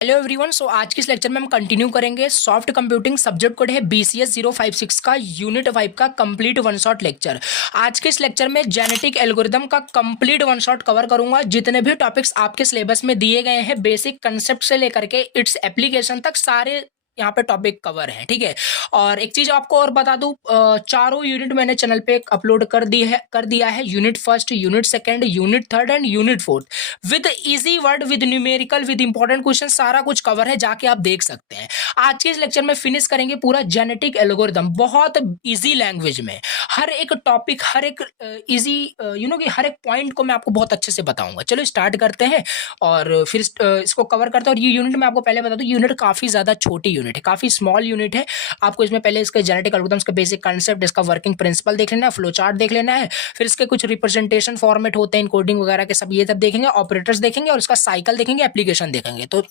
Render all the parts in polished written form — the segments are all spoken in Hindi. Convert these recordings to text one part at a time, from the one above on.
Hello everyone. सो आज के इस लेक्चर में हम कंटिन्यू करेंगे सॉफ्ट कंप्यूटिंग। सब्जेक्ट कोड है BCS 056 का यूनिट 5 का कंप्लीट वन शॉट लेक्चर। आज के इस लेक्चर में जेनेटिक एल्गोरिदम का कंप्लीट वन शॉट कवर करूंगा। जितने भी टॉपिक्स आपके सिलेबस में दिए गए हैं बेसिक कंसेप्ट से लेकर के इट्स एप्लीकेशन तक सारे यहाँ पे टॉपिक कवर है, ठीक है। और एक चीज आपको और बता दूं, चारों यूनिट मैंने चैनल पे अपलोड कर दिया है। Unit first, unit second, unit third and unit fourth with easy word, with numerical, with important question, सारा कुछ कवर है, जाके आप देख सकते हैं। आज के इस लेक्चर में फिनिश करेंगे पूरा जेनेटिक एल्गोरिदम बहुत इजी लैंग्वेज में। हर एक टॉपिक, हर एक इजी कि हर एक पॉइंट को मैं आपको बहुत अच्छे से बताऊंगा। चलो स्टार्ट करते हैं और फिर इसको कवर करते हैं। और ये यूनिट मैं आपको पहले बता दूं, यूनिट काफी ज्यादा छोटी यूनिट है, काफी स्मॉल यूनिट है। आपको इसमें पहले इसके जेनेटिक एल्गोरिथम्स का बेसिक कांसेप्ट, इसका वर्किंग प्रिंसिपल देख लेना है, फ्लो चार्ट देख लेना है, फिर इसके कुछ रिप्रेजेंटेशन फॉर्मेट होते हैं, इनकोडिंग वगैरह के, सब ये सब देखेंगे, ऑपरेटर्स देखेंगे और इसका साइकिल देखेंगे, एप्लीकेशन देखेंगे। तो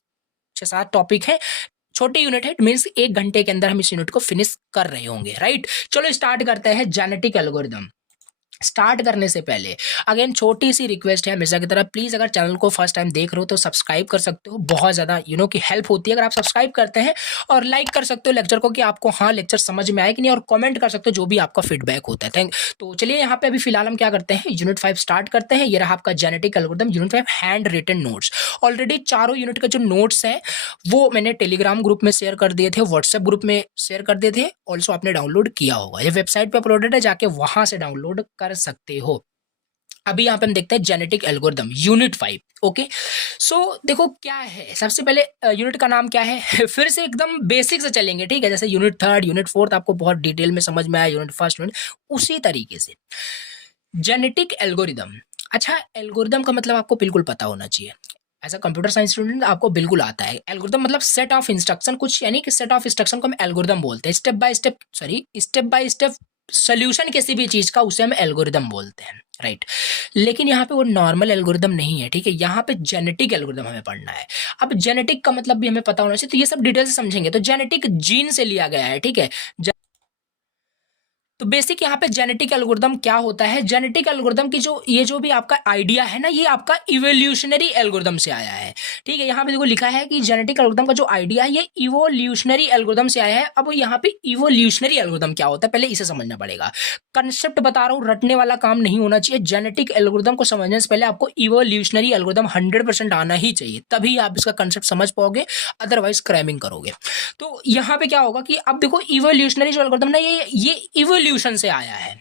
6-7 टॉपिक है, छोटी यूनिट है, इट मींस 1 घंटे के अंदर हम इस यूनिट को फिनिश कर रहे होंगे, राइट। चलो स्टार्ट करते हैं जेनेटिक एल्गोरिथम। स्टार्ट करने से पहले अगेन छोटी सी रिक्वेस्ट है हमेशा की तरह, प्लीज अगर चैनल को फर्स्ट टाइम देख रहे हो तो सब्सक्राइब कर सकते हो, बहुत ज्यादा की हेल्प होती है अगर आप सब्सक्राइब करते हैं। और लाइक कर सकते हो लेक्चर को कि आपको हाँ लेक्चर समझ में आए कि नहीं, और कमेंट कर सकते हो जो भी आपका फीडबैक होता है। थैंक। तो चलिए यहाँ पे अभी फिलहाल हम क्या करते हैं, यूनिट 5 स्टार्ट करते हैं। ये रहा आपका genetic algorithm unit 5 handwritten notes. Already चारों यूनिट के जो नोट्स हैं वो मैंने टेलीग्राम ग्रुप में शेयर कर दिए थे, व्हाट्सएप ग्रुप में शेयर कर दिए थे, ऑल्सो आपने डाउनलोड किया होगा। ये वेबसाइट पे अपलोडेड है, जाके वहां से डाउनलोड कर सकते हो। अभी यहां पे हम देखते हैं जेनेटिक एल्गोरिथम यूनिट 5। ओके, सो देखो क्या है, सबसे पहले यूनिट का नाम क्या है फिर से एकदम बेसिक से चलेंगे, ठीक है। जैसे यूनिट थर्ड, यूनिट फोर्थ आपको बहुत डिटेल में समझ में आया, यूनिट फर्स्ट, यूनिट, उसी तरीके से जेनेटिक एल्गोरिथम। अच्छा, एल्गोरिथम का मतलब आपको बिल्कुल पता होना चाहिए। ऐसा कंप्यूटर साइंस स्टूडेंट आपको बिल्कुल आता है। एल्गोरिथम मतलब सेट ऑफ इंस्ट्रक्शन, कुछ यानी कि सेट ऑफ इंस्ट्रक्शन को हम एल्गोरिथम बोलते हैं। स्टेप बाय स्टेप सोल्यूशन किसी भी चीज का, उसे हम एल्गोरिथम बोलते हैं, राइट। लेकिन यहाँ पे वो नॉर्मल एल्गोरिथम नहीं है, ठीक है। यहाँ पे जेनेटिक एल्गोरिथम हमें पढ़ना है। अब जेनेटिक का मतलब भी हमें पता होना चाहिए, तो ये सब डिटेल से समझेंगे। तो जेनेटिक जीन से लिया गया है, ठीक है। तो बेसिक यहाँ पे जेनेटिक एल्गोरिथम क्या होता है, जेनेटिक एल्गोरिथम की जो भी आपका आइडिया है ना, ये आपका इवोल्यूशनरी एल्गोरिथम से आया है, ठीक है। यहाँ पे देखो लिखा है कि जेनेटिक एल्गोरिथम का जो आइडिया है ये इवोल्यूशनरी एल्गोरिथम से आया है। अब यहाँ पे इवोल्यूशनरी एल्गोरिथम क्या होता है पहले इसे समझना पड़ेगा। कंसेप्ट बता रहा हूँ, रटने वाला काम नहीं होना चाहिए। जेनेटिक एल्गोरिथम को समझने से पहले आपको इवोल्यूशनरी एल्गोरिथम 100% आना ही चाहिए, तभी आप इसका कंसेप्ट समझ पाओगे, अदरवाइज क्रैमिंग करोगे। तो यहाँ पे क्या होगा कि अब देखो इवोल्यूशनरी जो एल्गोरिथम ना, ये इवोल्यूशन से आया है,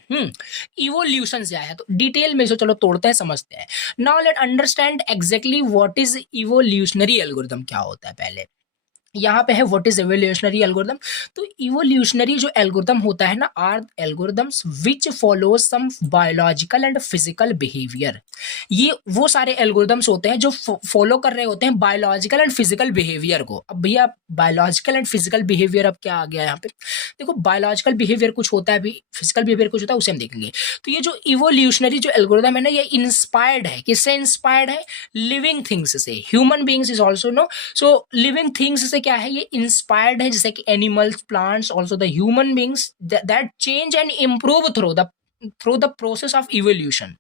इवोल्यूशन से आया है। तो डिटेल में इसको चलो तोड़ते हैं, समझते हैं। Now let understand exactly what is evolutionary algorithm, क्या होता है पहले। यहाँ पे है व्हाट इज इवोल्यूशनरी एल्गोरिथम। तो इवोल्यूशनरी जो एल्गोरिथम होता है ना, are algorithms which follow some biological and physical behaviour. ये वो सारे एल्गोरिथम्स होते हैं जो फॉलो कर रहे होते हैं बायोलॉजिकल एंड फिजिकल बिहेवियर को। अब भैया बायोलॉजिकल एंड फिजिकल बिहेवियर अब क्या आ गया यहाँ पे, देखो बायोलॉजिकल बिहेवियर कुछ होता है, अभी फिजिकल बिहेवियर कुछ होता है, उसे हम देखेंगे। तो ये जो इवोल्यूशनरी जो एल्गोरिथम है ना, ये इंस्पायर्ड है, किससे इंस्पायर्ड है, लिविंग थिंग्स से। Human beings is also no, so living things से क्या है, ये इंस्पायर्ड है, जैसे कि animals, plants, also the human beings that change and improve through the process of evolution.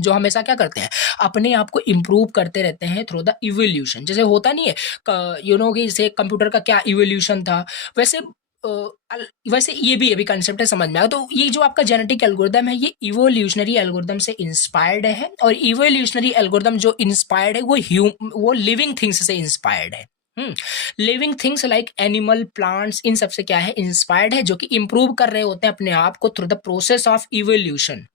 जो हमेशा क्या करते हैं, अपने आप को इंप्रूव करते रहते हैं थ्रू द इवोल्यूशन। जैसे होता नहीं है कि जैसे कंप्यूटर का क्या इवोल्यूशन था, वैसे वैसे ये भी कंसेप्ट है, समझ में आया। तो ये जो आपका जेनेटिक एल्गोरिथम है ये इवोल्यूशनरी एल्गोरिथम से इंस्पायर्ड है। और इवोल्यूशनरी एल्गोरिथम जो इंस्पायर्ड है वो लिविंग थिंग्स से इंस्पायर्ड है। Living things like animal, plants, इन सब से क्या है, इंस्पायर्ड है, जो कि इंप्रूव कर रहे होते हैं अपने आप को through the process of evolution.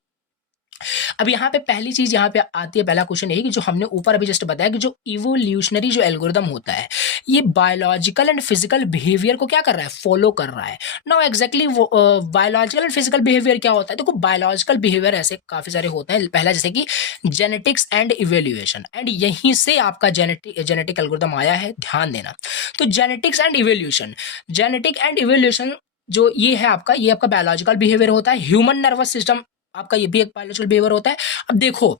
अब यहाँ पे पहली चीज यहाँ पे आती है, पहला क्वेश्चन यही कि जो हमने ऊपर अभी जस्ट बताया कि जो इवोल्यूशनरी जो एल्गोरिथम होता है ये बायोलॉजिकल एंड फिजिकल बिहेवियर को क्या कर रहा है, फॉलो कर रहा है। Now exactly biological and physical behaviour क्या होता है, देखो बायोलॉजिकल बिहेवियर ऐसे काफी सारे होते हैं। पहला जैसे कि जेनेटिक्स एंड इवोल्यूशन, एंड यहीं से आपका जेनेटिक एल्गोरिथम आया है, ध्यान देना। तो genetics and evolution, genetic and evolution जो ये है आपका, ये आपका बायोलॉजिकल बिहेवियर होता है। ह्यूमन नर्वस सिस्टम आपका ये भी एक बायोलॉजिकल बिहेवियर होता है। अब देखो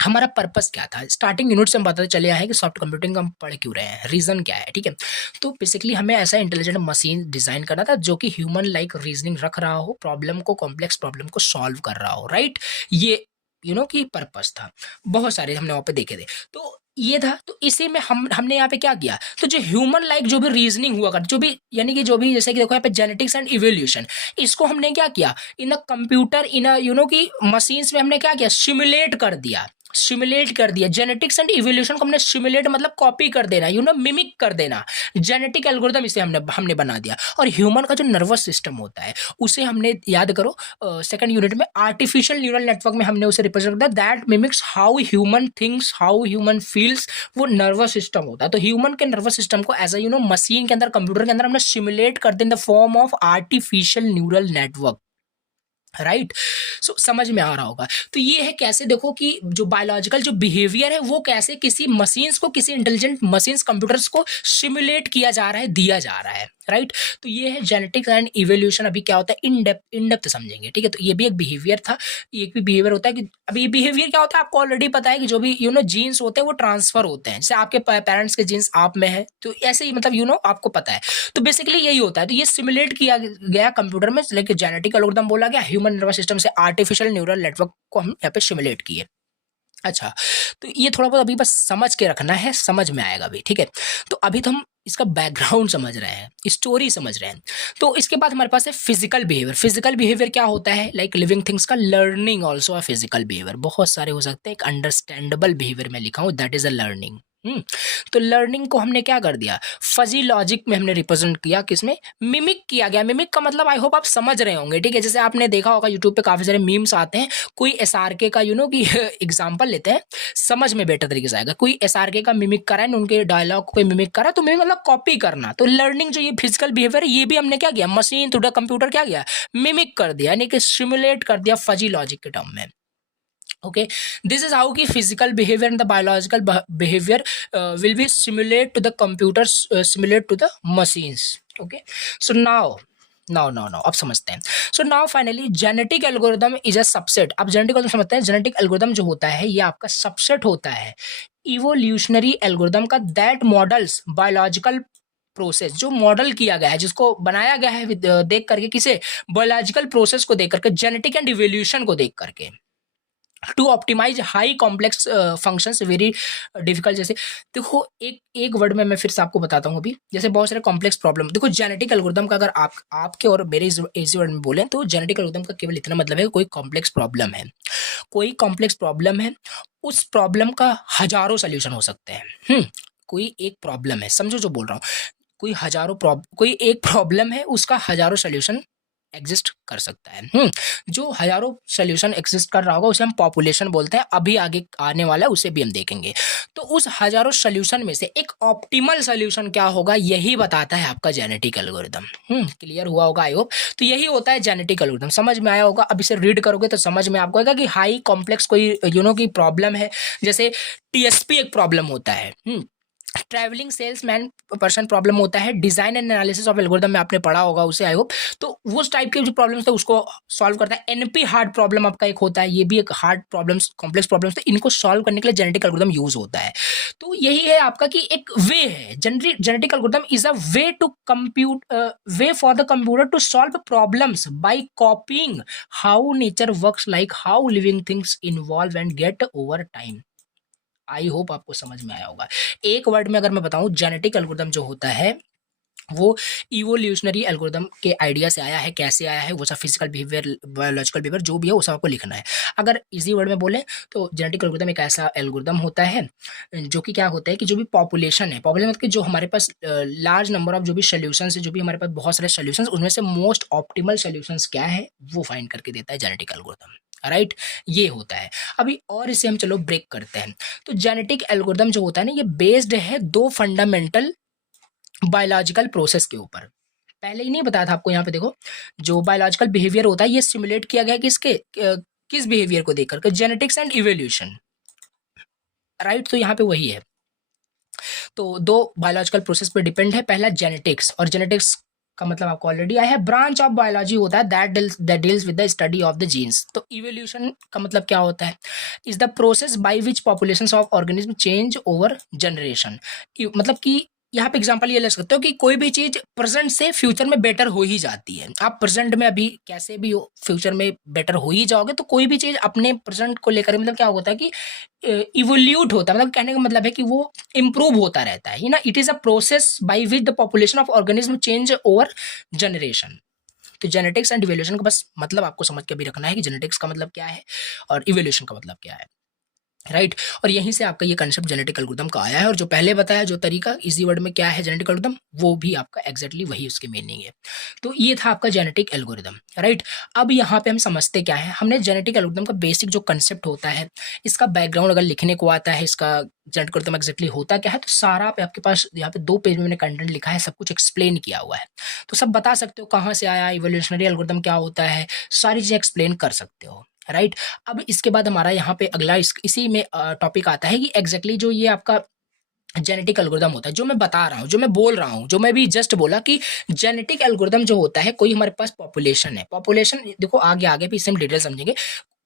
हमारा पर्पस क्या था, स्टार्टिंग यूनिट से हम बताते चले आए हैं कि सॉफ्ट कंप्यूटिंग हम पढ़ क्यों रहे हैं, रीजन क्या है, ठीक है। तो बेसिकली हमें ऐसा इंटेलिजेंट मशीन डिजाइन करना था जो कि ह्यूमन लाइक रीजनिंग रख रहा हो, प्रॉब्लम को, कॉम्प्लेक्स प्रॉब्लम को सॉल्व कर रहा हो, राइट। ये की पर्पस था, बहुत सारे हमने वहाँ पे देखे थे। तो ये था, तो इसी में हमने यहाँ पे क्या किया, तो जो ह्यूमन लाइक जो भी रीजनिंग हुआ कर, जो भी यानी कि जो भी, जैसे कि देखो यहाँ पे जेनेटिक्स एंड इवोल्यूशन, इसको हमने क्या किया, इन अ कंप्यूटर, इन अ की मशीन्स में हमने क्या किया, सिमुलेट कर दिया, जेनेटिक्स एंड इवोल्यूशन को हमने सिमुलेट मतलब कॉपी कर देना, मिमिक कर देना, जेनेटिक एल्गोरिथम इसे हमने बना दिया। और ह्यूमन का जो नर्वस सिस्टम होता है उसे हमने, याद करो सेकंड यूनिट में आर्टिफिशियल न्यूरल नेटवर्क में हमने उसे रिप्रेजेंट किया, that mimics how human thinks, how human feels, वो नर्वस सिस्टम होता है। तो ह्यूमन के नर्वस सिस्टम को एज अ मशीन के अंदर, कंप्यूटर के अंदर हमने सिमुलेट कर दिया in the form of artificial neural network, right. So समझ में आ रहा होगा। तो ये है कैसे, देखो कि जो बायोलॉजिकल जो बिहेवियर है वो कैसे किसी मशीन्स को, किसी इंटेलिजेंट मशीन्स, कंप्यूटर्स को सिमुलेट किया जा रहा है, दिया जा रहा है, राइट। तो ये है जेनेटिक्स एंड इवोल्यूशन। अभी क्या होता है, इन डेप्थ समझेंगे, ठीक है। तो ये भी एक बिहेवियर था, एक भी बिहेवियर होता है कि अभी बिहेवियर क्या होता है आपको ऑलरेडी पता है कि जो भी जीन्स होते हैं वो ट्रांसफर होते हैं, जैसे आपके पेरेंट्स के जीन्स आप में है, तो ऐसे ही मतलब आपको पता है। तो बेसिकली यही होता है। तो ये सिमुलेट किया गया कंप्यूटर में, लेकिन जेनेटिक एल्गोरिथम बोला गया, ह्यूमन नर्वस सिस्टम से आर्टिफिशियल न्यूरल नेटवर्क को हम यहाँ पे सिमुलेट किए। अच्छा, तो ये थोड़ा बहुत अभी बस समझ के रखना है, समझ में आएगा अभी, ठीक है। तो अभी तो हम इसका बैकग्राउंड समझ रहे हैं, स्टोरी समझ रहे हैं। तो इसके बाद हमारे पास है फिजिकल बिहेवियर। फिजिकल बिहेवियर क्या होता है, लाइक लिविंग थिंग्स का learning also a physical behaviour. बहुत सारे हो सकते हैं, एक अंडरस्टैंडेबल बिहेवियर में लिखा हूँ, दैट इज अ लर्निंग। तो लर्निंग को हमने क्या कर दिया, फजी लॉजिक में हमने रिप्रेजेंट किया, किसमें, मिमिक किया गया। मिमिक का मतलब आई होप आप समझ रहे होंगे, ठीक है। जैसे आपने देखा होगा यूट्यूब पे काफी सारे मीम्स आते हैं, कोई एसआरके का कि एग्जांपल लेते हैं, समझ में बेटर तरीके से आएगा। कोई एसआरके का मिमिक करा है, उनके डायलॉग को कोई मिमिक करा, तो मिमिक मतलब कॉपी करना। तो लर्निंग जो ये फिजिकल बिहेवियर है, ये भी हमने क्या किया, मशीन थ्रू द कंप्यूटर क्या किया, मिमिक कर दिया, यानी कि सिमुलेट कर दिया फजी लॉजिक के टर्म में। Okay, this is how की physical behavior and the biological behavior will be simulate to the computers, simulate to the machines. Okay, so now अब समझते हैं। So now finally genetic algorithm is a subset। अब genetic algorithm समझते हैं। genetic algorithm जो होता है ये आपका subset होता है evolutionary algorithm का, that models biological प्रोसेस, जो मॉडल किया गया है, जिसको बनाया गया है देख करके, किसे, बायोलॉजिकल प्रोसेस को देख करके, जेनेटिक एंड इवोल्यूशन को देख करके, to optimise high complex functions very difficult. जैसे देखो एक वर्ड में मैं फिर से आपको बताता हूँ अभी, जैसे बहुत सारे कॉम्प्लेक्स प्रॉब्लम, देखो जेनेटिक एल्गोरिथम का अगर आपके और मेरे इजी वर्ड में बोलें तो जेनेटिक एल्गोरिथम का केवल इतना मतलब है, कोई कॉम्प्लेक्स प्रॉब्लम है, कोई कॉम्प्लेक्स प्रॉब्लम है, उस प्रॉब्लम का हजारों सोल्यूशन हो सकते हैं। कोई एक प्रॉब्लम है, समझो जो बोल रहा हूँ, कोई एक प्रॉब्लम है, उसका हजारों सोल्यूशन एग्जिस्ट कर सकता है। जो हजारों सोल्यूशन एग्जिस्ट कर रहा होगा उसे हम पॉपुलेशन बोलते हैं, अभी आगे आने वाला है उसे भी हम देखेंगे। तो उस हजारों सोल्यूशन में से एक ऑप्टिमल सोल्यूशन क्या होगा, यही बताता है आपका जेनेटिक एल्गोरिथम। क्लियर हुआ होगा आई होप। तो यही होता है जेनेटिक एल्गोरिथम, समझ में आया होगा। अब इसे रीड करोगे तो समझ में आपको आएगा कि हाई कॉम्प्लेक्स कोई की प्रॉब्लम है, जैसे टीएसपी एक प्रॉब्लम होता है, ट्रैवलिंग सेल्समैन पर्सन प्रॉब्लम होता है, design and analysis of algorithm में आपने पढ़ा होगा उसे आई होप। तो उस टाइप के जो प्रॉब्लम्स थे उसको सॉल्व करता है। एनपी हार्ड प्रॉब्लम आपका एक होता है, ये भी एक हार्ड प्रॉब्लम्स, कॉम्प्लेक्स प्रॉब्लम्स, तो इनको सॉल्व करने के लिए जेनेटिक एल्गोरिथम यूज होता है। तो यही है आपका कि एक वे है, genetic algorithm is a way to compute, way for the computer to solve problems by copying how nature works, like how living things involve and get over time. I hope आपको समझ में आया होगा। एक वर्ड में अगर मैं बताऊं, जेनेटिक एल्गोरिथम जो होता है वो इवोल्यूशनरी एल्गोरिथम के आइडिया से आया है। कैसे आया है, वो सब फिजिकल बिहेवियर, बायोलॉजिकल बिहेवियर जो भी है वो सब आपको लिखना है। अगर इजी वर्ड में बोले तो जेनेटिक एल्गोरिथम एक ऐसा एल्गोरिथम होता है जो कि क्या होता है कि जो भी पॉपुलेशन है, पॉपुलेशन मतलब कि जो हमारे पास लार्ज नंबर ऑफ जो भी सोल्यूशन है, जो भी हमारे पास बहुत सारे सोल्यूशन, उनमें से मोस्ट ऑप्टिमल सोल्यूशन क्या है वो फाइंड करके देता है जेनेटिक एल्गोरिथम, राइट। ये होता है। अभी और इसे हम चलो ब्रेक करते हैं। तो जेनेटिक एल्गोरिथम जो होता है ना, ये बेस्ड है दो फंडामेंटल बायोलॉजिकल प्रोसेस के ऊपर। पहले ही नहीं बताया था आपको, यहाँ पे देखो जो बायोलॉजिकल बिहेवियर होता है ये सिमुलेट किया गया किस बिहेवियर को देख करके, जेनेटिक्स एंड इवोल्यूशन, राइट। तो यहाँ पे वही है। तो दो बायोलॉजिकल प्रोसेस पे डिपेंड है। पहला जेनेटिक्स, और जेनेटिक्स का मतलब आपको ऑलरेडी आया है, ब्रांच ऑफ बायोलॉजी होता है that deals with the study of the genes. तो इवोल्यूशन का मतलब क्या होता है, is the process by which populations of organism change over generation. मतलब कि यहाँ पे एग्जांपल ये ले सकते हो कि कोई भी चीज प्रेजेंट से फ्यूचर में बेटर हो ही जाती है। आप प्रेजेंट में अभी कैसे भी हो, फ्यूचर में बेटर हो ही जाओगे। तो कोई भी चीज अपने प्रेजेंट को लेकर मतलब क्या होता है कि इवोल्यूट होता है, मतलब कहने का मतलब है कि वो इम्प्रूव होता रहता है ना। It is a process by which the population of organism change over generation. तो जेनेटिक्स एंड इवोल्यूशन का बस मतलब आपको समझ के भी रखना है कि जेनेटिक्स का मतलब क्या है और इवोल्यूशन का मतलब क्या है, राइट। और यहीं से आपका ये कंसेप्ट जेनेटिक एल्गोरिथम का आया है। और जो पहले बताया जो तरीका इजी वर्ड में क्या है जेनेटिक एल्गोरिथम, वो भी आपका एग्जैक्टली वही उसकी मीनिंग है। तो ये था आपका जेनेटिक एल्गोरिथम, राइट। अब यहाँ पे हम समझते क्या है, हमने जेनेटिक एल्गोरिथम का बेसिक जो कंसेप्ट होता है, इसका बैकग्राउंड अगर लिखने को आता है, इसका जेनेटिक एल्गोरिथम एग्जैक्टली होता क्या है, तो सारा पे आपके पास यहाँ पे 2 पेज में मैंने कंटेंट लिखा है, सब कुछ एक्सप्लेन किया हुआ है। तो सब बता सकते हो कहाँ से आया, इवोल्यूशनरी एल्गोरिथम क्या होता है, सारी चीजें एक्सप्लेन कर सकते हो, राइट। अब इसके बाद हमारा यहाँ पे अगला इसी में टॉपिक आता है कि एग्जैक्टली जो ये आपका जेनेटिक एल्गोरिथम होता है, जो मैं बता रहा हूँ, जो मैं बोल रहा हूँ, जो मैं भी जस्ट बोला कि जेनेटिक एल्गोरिथम जो होता है, कोई हमारे पास पॉपुलेशन है, पॉपुलेशन देखो आगे आगे भी इससे हम डिटेल समझेंगे।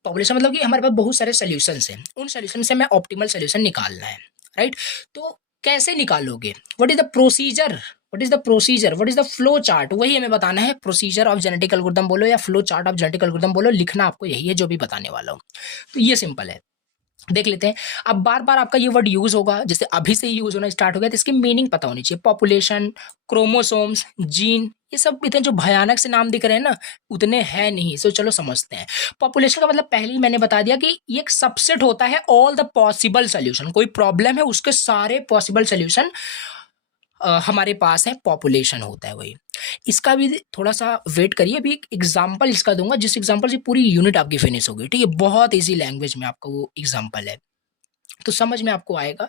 पॉपुलेशन मतलब कि हमारे पास बहुत सारे सोल्यूशंस हैं, उन सोल्यूशन से हमें ऑप्टिमल सोल्यूशन निकालना है, राइट। तो कैसे निकालोगे, what is the procedure, what is the procedure, what is the flow chart, वही हमें बताना है। प्रोसीजर ऑफ जेनेटिक एल्गोरिथम बोलो या flow chart of genetic algorithm बोलो, लिखना आपको यही है जो भी बताने वाला हूँ। तो ये सिंपल है, देख लेते हैं। अब बार बार आपका ये वर्ड यूज होगा, जैसे अभी से ही यूज होना स्टार्ट हो गया, तो इसकी मीनिंग पता होनी चाहिए। पॉपुलेशन, क्रोमोसोम्स, जीन, ये सब इतने जो भयानक से नाम दिख रहे हैं ना, उतने हैं नहीं। सो चलो समझते हैं। पॉपुलेशन का मतलब पहले ही मैंने बता दिया कि ये एक सबसेट होता है ऑल द पॉसिबल सोल्यूशन। कोई प्रॉब्लम है उसके सारे पॉसिबल सोल्यूशन हमारे पास है, पॉपुलेशन होता है वही। इसका भी थोड़ा सा वेट करिए, अभी एक एग्जांपल इसका दूंगा, जिस एग्जांपल से पूरी यूनिट आपकी फिनिश होगी, ठीक है। बहुत इजी लैंग्वेज में आपका वो एग्जांपल है, तो समझ में आपको आएगा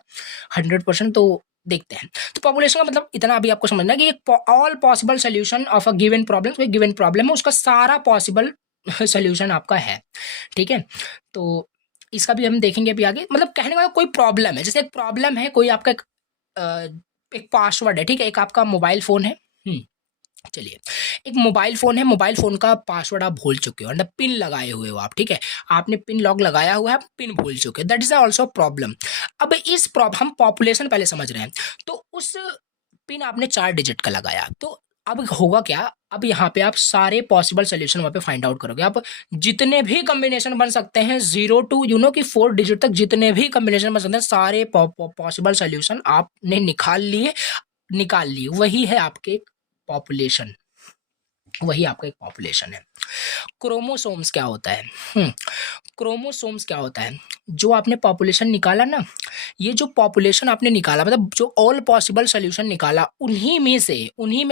100%। तो देखते हैं। तो पॉपुलेशन का मतलब इतना अभी आपको समझना है कि all possible solution of a given problem, कोई गिवन प्रॉब्लम है उसका सारा पॉसिबल सोल्यूशन आपका है, ठीक है। तो इसका भी हम देखेंगे अभी आगे। मतलब कहने का कोई प्रॉब्लम है, जैसे एक प्रॉब्लम है, कोई आपका एक पासवर्ड है, ठीक है। एक आपका मोबाइल फोन है, चलिए एक मोबाइल फोन है, मोबाइल फोन का पासवर्ड आप भूल चुके हो, मतलब पिन लगाए हुए हो आप, ठीक है। आपने पिन लॉक लगाया हुआ है, पिन भूल चुके हो, दैट इज ऑल्सो प्रॉब्लम। अब इस हम पॉपुलेशन पहले समझ रहे हैं। तो उस पिन आपने 4 डिजिट का लगाया, तो अब होगा क्या, अब यहाँ पे आप सारे पॉसिबल सोल्यूशन वहाँ पे फाइंड आउट करोगे। आप जितने भी कॉम्बिनेशन बन सकते हैं 0 टू कि 4 डिजिट तक जितने भी कॉम्बिनेशन बन सकते हैं, सारे पॉसिबल सोल्यूशन आपने निकाल लिए, वही है आपके पॉपुलेशन, वही आपका एक पॉपुलेशन है। क्रोमोसोम्स क्या होता है, क्रोमोसोम्स क्या होता है, जो आपने पॉपुलेशन निकाला ना, ये जो पॉपुलेशन आपने निकाला मतलब जो ऑल पॉसिबल सोल्यूशन निकाला, उन्हीं में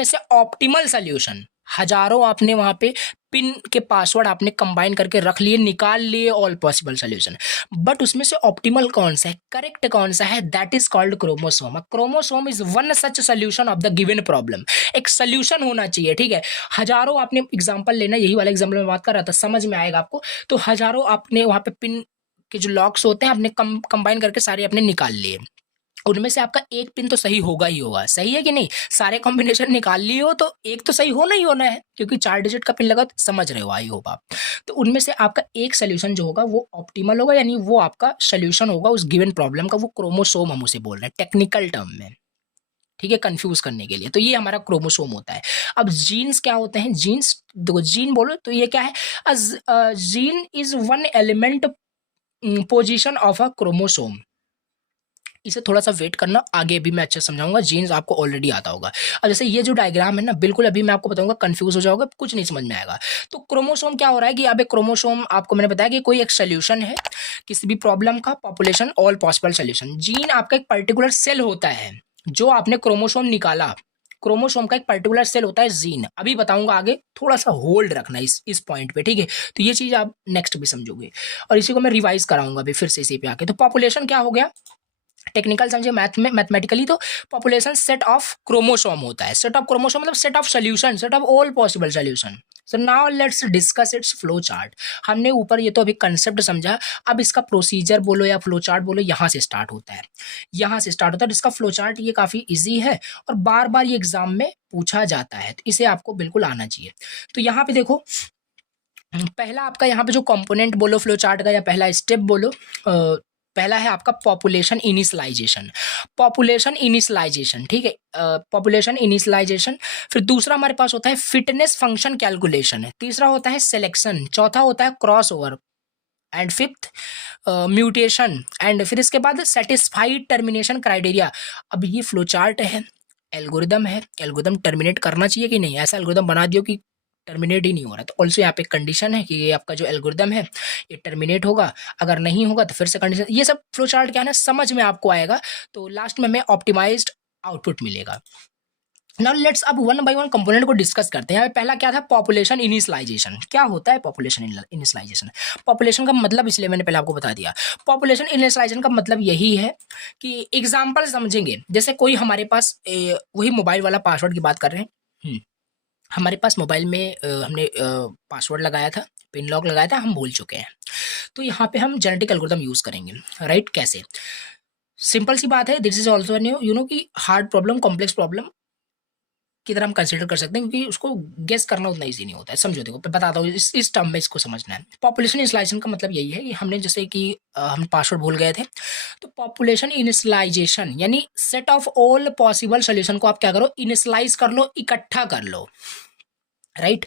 से ऑप्टिमल सोल्यूशन, हजारों आपने वहां पे पिन के पासवर्ड आपने कंबाइन करके रख लिए, निकाल लिए ऑल पॉसिबल सोल्यूशन, बट उसमें से ऑप्टिमल कौन सा है, करेक्ट कौन सा है, that is called chromosome. Chromosome is one such solution of the given problem. एक सोल्यूशन होना चाहिए, ठीक है। हजारों आपने एग्जांपल लेना, यही वाला एग्जांपल में बात कर रहा था, समझ में आएगा आपको। तो हजारों आपने वहां पे पिन के जो लॉक्स होते हैं आपने कंबाइन करके सारे आपने निकाल लिए, उनमें से आपका एक पिन तो सही होगा ही होगा, सही है कि नहीं। सारे कॉम्बिनेशन निकाल लिए हो तो एक तो सही होना ही होना है, क्योंकि 4 डिजिट का पिन लगा, तो समझ रहे हो, आई होप आप। तो उनमें से आपका एक सोल्यूशन जो होगा वो ऑप्टिमल होगा, यानी वो आपका सोल्यूशन होगा उस गिवन प्रॉब्लम का, वो क्रोमोसोम हम उसे बोल रहे हैं टेक्निकल टर्म में, ठीक है, कंफ्यूज करने के लिए। तो ये हमारा क्रोमोसोम होता है। अब जीन्स क्या होते हैं, जीन्स देखो, जीन बोलो तो ये क्या है, gene is one element position of a chromosome. इसे थोड़ा सा वेट करना, आगे भी मैं अच्छे से समझाऊंगा, जीन्स आपको ऑलरेडी आता होगा। और जैसे ये जो डायग्राम है ना, बिल्कुल अभी मैं आपको बताऊंगा, कंफ्यूज हो जाओगे, कुछ नहीं समझ में आएगा। तो क्रोमोसोम क्या हो रहा है कि अब एक क्रोमोसोम आपको मैंने बताया कि कोई एक सोल्यूशन है किसी भी प्रॉब्लम का, population all possible solution. Gene आपका एक पर्टिकुलर सेल होता है, जो आपने क्रोमोसोम निकाला, क्रोमोसोम का एक पर्टिकुलर सेल होता है जीन। अभी बताऊंगा आगे, थोड़ा सा होल्ड रखना इस पॉइंट पे, ठीक है। तो ये चीज आप नेक्स्ट भी समझोगे, और इसी को मैं रिवाइज कराऊंगा अभी फिर से इसी पे आके। तो पॉपुलेशन क्या हो गया, टेक्निकल समझे, मैथ में मैथमेटिकली तो पॉपुलेशन सेट ऑफ क्रोमोसोम होता है। सेट ऑफ क्रोमोसोम मतलब set of solution, set of all possible solution. So now let's discuss it's flow chart. हमने ऊपर ये तो अभी कंसेप्ट समझा, अब इसका प्रोसीजर बोलो या फ्लो चार्ट बोलो, यहाँ से स्टार्ट होता है, यहाँ से स्टार्ट होता है। इसका फ्लो चार्ट ये काफी इजी है और बार बार ये एग्जाम में पूछा जाता है, तो इसे आपको बिल्कुल आना चाहिए। तो यहाँ पे देखो, पहला आपका यहाँ पे जो कंपोनेंट बोलो फ्लो चार्ट का, या पहला स्टेप बोलो, पहला है आपका पॉपुलेशन इनिशियलाइजेशन, पॉपुलेशन इनिशियलाइजेशन, ठीक है, पॉपुलेशन इनिशियलाइजेशन। फिर दूसरा हमारे पास होता है फिटनेस फंक्शन कैलकुलेशन, तीसरा होता है सिलेक्शन, चौथा होता है cross over, and fifth mutation, and फिर इसके बाद सेटिस्फाइड टर्मिनेशन क्राइटेरिया। अब ये फ्लो चार्ट है, एल्गोरिदम है, एल्गोरिदम टर्मिनेट करना चाहिए कि नहीं, ऐसा एल्गोरिदम बना दियो कि टर्मिनेट ही नहीं हो रहा, तो ऑल्सो यहाँ पे कंडीशन है कि ये आपका जो एल्गोरिदम है ये टर्मिनेट होगा, अगर नहीं होगा तो फिर से कंडीशन। ये सब फ्लो चार्ट क्या है ना, समझ में आपको आएगा, तो लास्ट में हमें ऑप्टिमाइज्ड आउटपुट मिलेगा। नाउ लेट्स अब वन बाय वन कंपोनेंट को डिस्कस करते हैं। यहाँ पे पहला क्या था, पॉपुलेशन इनिशियलाइजेशन। क्या होता है पॉपुलेशन इनिशियलाइजेशन? पॉपुलेशन का मतलब इसलिए मैंने पहले आपको बता दिया, पॉपुलेशन इनिशियलाइजेशन का मतलब यही है कि एग्जाम्पल समझेंगे, जैसे कोई हमारे पास वही मोबाइल वाला पासवर्ड की बात कर रहे हैं, हमारे पास मोबाइल में हमने पासवर्ड लगाया था, पिन लॉक लगाया था, हम भूल चुके हैं, तो यहाँ पे हम जेनेटिक एल्गोरिथम यूज करेंगे, राइट? कैसे? सिंपल सी बात है, this is also you know कि हार्ड प्रॉब्लम, कॉम्प्लेक्स प्रॉब्लम की तरह हम कंसिडर कर सकते हैं, क्योंकि उसको गेस करना उतना ईजी नहीं होता है। समझो, देखो बताता हूँ, इस टर्म में इसको समझना है। पॉपुलेशन इनिशियलाइजेशन का मतलब यही है कि हमने जैसे कि हम पासवर्ड भूल गए थे, तो पॉपुलेशन इनिशियलाइजेशन यानी set of all possible solution को आप क्या करो, इनिशियलाइज कर लो, इकट्ठा कर लो, राइट?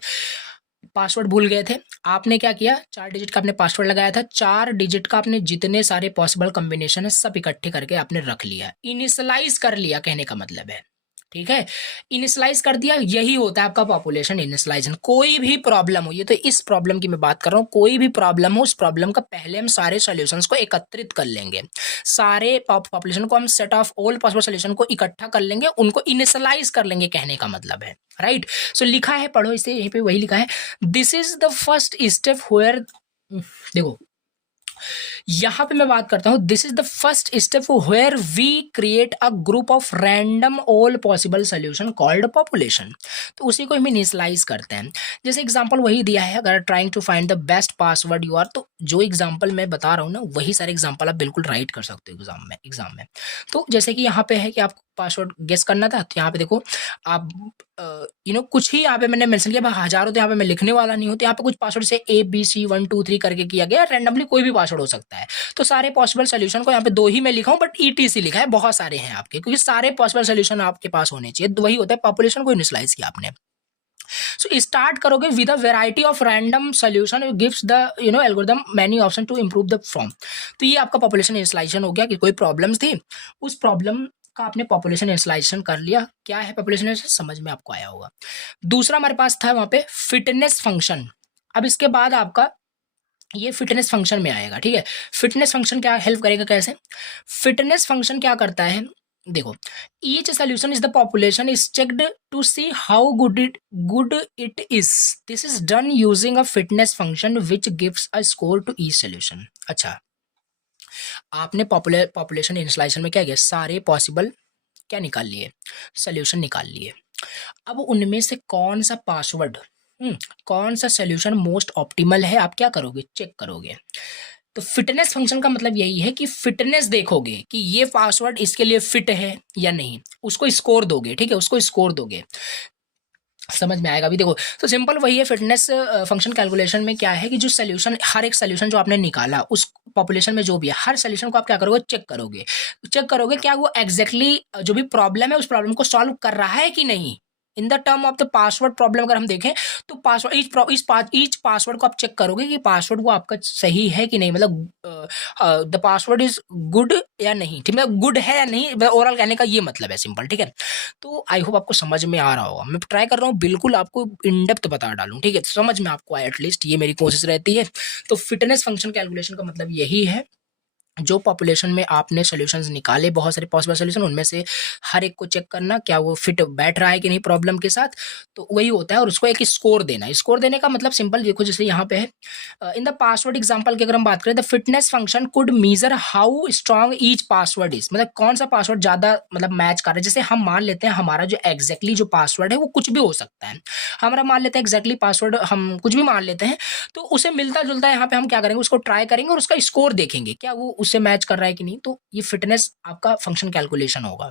पासवर्ड भूल गए थे, आपने क्या किया, 4 डिजिट का आपने पासवर्ड लगाया था, 4 डिजिट का आपने जितने सारे पॉसिबल कॉम्बिनेशन है सब इकट्ठे करके आपने रख लिया, इनिशियलाइज कर लिया, कहने का मतलब है, ठीक है, इनिशियलाइज कर दिया। यही होता है आपका पॉपुलेशन इनिशियलाइजेशन। कोई भी प्रॉब्लम हो, ये तो इस प्रॉब्लम की मैं बात कर रहा हूँ, कोई भी प्रॉब्लम हो, उस प्रॉब्लम का पहले हम सारे सॉल्यूशंस को एकत्रित कर लेंगे, सारे पॉपुलेशन को हम set of all possible solution को इकट्ठा कर लेंगे, उनको इनिशियलाइज कर लेंगे, कहने का मतलब है, राइट? सो लिखा है, पढ़ो इसे, यहीं पे वही लिखा है, this is the first step where, देखो यहां पे मैं बात करता हूं, this is the first step where we create a group of random all possible solution called population. तो उसी को हम इनिशियलाइज करते हैं। जैसे एग्जांपल वही दिया है, अगर trying to find the best password you are, तो जो एग्जांपल मैं बता रहा हूं ना, वही सारे एग्जांपल आप बिल्कुल राइट कर सकते हो एग्जाम में। तो जैसे कि यहाँ पे है कि आपको पासवर्ड गेस करना था, तो यहाँ पे देखो आप कुछ ही यहाँ पे मैंने मेंशन किया, हजारों, तो यहाँ पे मैं लिखने वाला नहीं हूँ, तो यहाँ पे कुछ पासवर्ड से ABC 1 2 3 करके किया गया, रैंडमली कोई भी पासवर्ड हो सकता है। तो सारे पॉसिबल सोल्यूशन को यहाँ पे 2 ही मैं लिखा हूँ, बट ETC लिखा है, बहुत सारे हैं आपके, क्योंकि सारे पॉसिबल सोल्यूशन आपके पास होने चाहिए। तो वही होता है, पॉपुलेशन को इनिशियलाइज किया आपने। सो स्टार्ट करोगे with a variety of random solution gives the algorithm many option to improve the from. तो ये आपका पॉपुलेशन इनिशियलाइजेशन हो गया कि कोई प्रॉब्लम्स थी, उस प्रॉब्लम का आपने पॉपुलेशन इनिशियलाइजेशन कर लिया। क्या है पॉपुलेशन इनिशियलाइजेशन, समझ में आपको आया होगा। दूसरा हमारे पास था वहां पे फिटनेस फंक्शन। अब इसके बाद आपका ये फिटनेस फंक्शन में आएगा, ठीक है। फिटनेस फंक्शन क्या हेल्प करेगा, कैसे? फिटनेस फंक्शन क्या करता है, देखो, each solution is the population is checked to see how good it is, this is done using a fitness function which gives a score to each solution. अच्छा, आपने पॉपुलेशन इनिशियलाइजेशन में क्या किया, सारे पॉसिबल क्या निकाल लिए, सोल्यूशन निकाल लिए। अब उनमें से कौन सा पासवर्ड, कौन सा सोल्यूशन मोस्ट ऑप्टिमल है, आप क्या करोगे, चेक करोगे। तो फिटनेस फंक्शन का मतलब यही है कि फिटनेस देखोगे कि ये पासवर्ड इसके लिए फिट है या नहीं, उसको स्कोर दोगे, ठीक है, उसको स्कोर दोगे, समझ में आएगा। अभी देखो, तो सिंपल वही है, फिटनेस फंक्शन कैलकुलेशन में क्या है कि जो सोल्यूशन, हर एक सोल्यूशन जो आपने निकाला उस पॉपुलेशन में जो भी है, हर सोल्यूशन को आप क्या करोगे, चेक करोगे क्या वो एग्जैक्टली जो भी प्रॉब्लम है उस प्रॉब्लम को सॉल्व कर रहा है कि नहीं। In the term of the password problem अगर हम देखें, तो पासवर्ड ईच पासवर्ड को आप चेक करोगे कि पासवर्ड वो आपका सही है कि नहीं, मतलब द पासवर्ड इज गुड या नहीं, ठीक है, गुड है या नहीं, ओवरऑल कहने का ये मतलब है, सिंपल, ठीक है। तो आई होप आपको समझ में आ रहा होगा, मैं ट्राई कर रहा हूँ बिल्कुल आपको इन डेप्थ बता डालूं, ठीक है, तो समझ में आपको आए एटलीस्ट, ये मेरी कोशिश रहती है। तो फिटनेस फंक्शन कैलकुलेशन का मतलब यही है, जो पॉपुलेशन में आपने सॉल्यूशंस निकाले, बहुत सारे पॉसिबल सॉल्यूशन, उनमें से हर एक को चेक करना क्या वो फिट बैठ रहा है कि नहीं प्रॉब्लम के साथ, तो वही होता है। और उसको एक स्कोर देना, स्कोर देने का मतलब सिंपल देखो, जैसे यहाँ पे है इन द पासवर्ड एग्जांपल की अगर हम बात करें, the fitness function could major how strong each password is, मतलब कौन सा पासवर्ड ज्यादा मतलब मैच कर रहा है। जैसे हम मान लेते हैं हमारा जो एग्जैक्टली जो पासवर्ड है वो कुछ भी हो सकता है, हमारा मान लेते हैं एग्जैक्टली पासवर्ड हम कुछ भी मान लेते हैं, तो उसे मिलता जुलता है, यहाँ पे हम क्या करेंगे, उसको ट्राई करेंगे और उसका स्कोर देखेंगे क्या वो उससे मैच कर रहा है कि नहीं। तो ये फिटनेस आपका फंक्शन कैलकुलेशन होगा।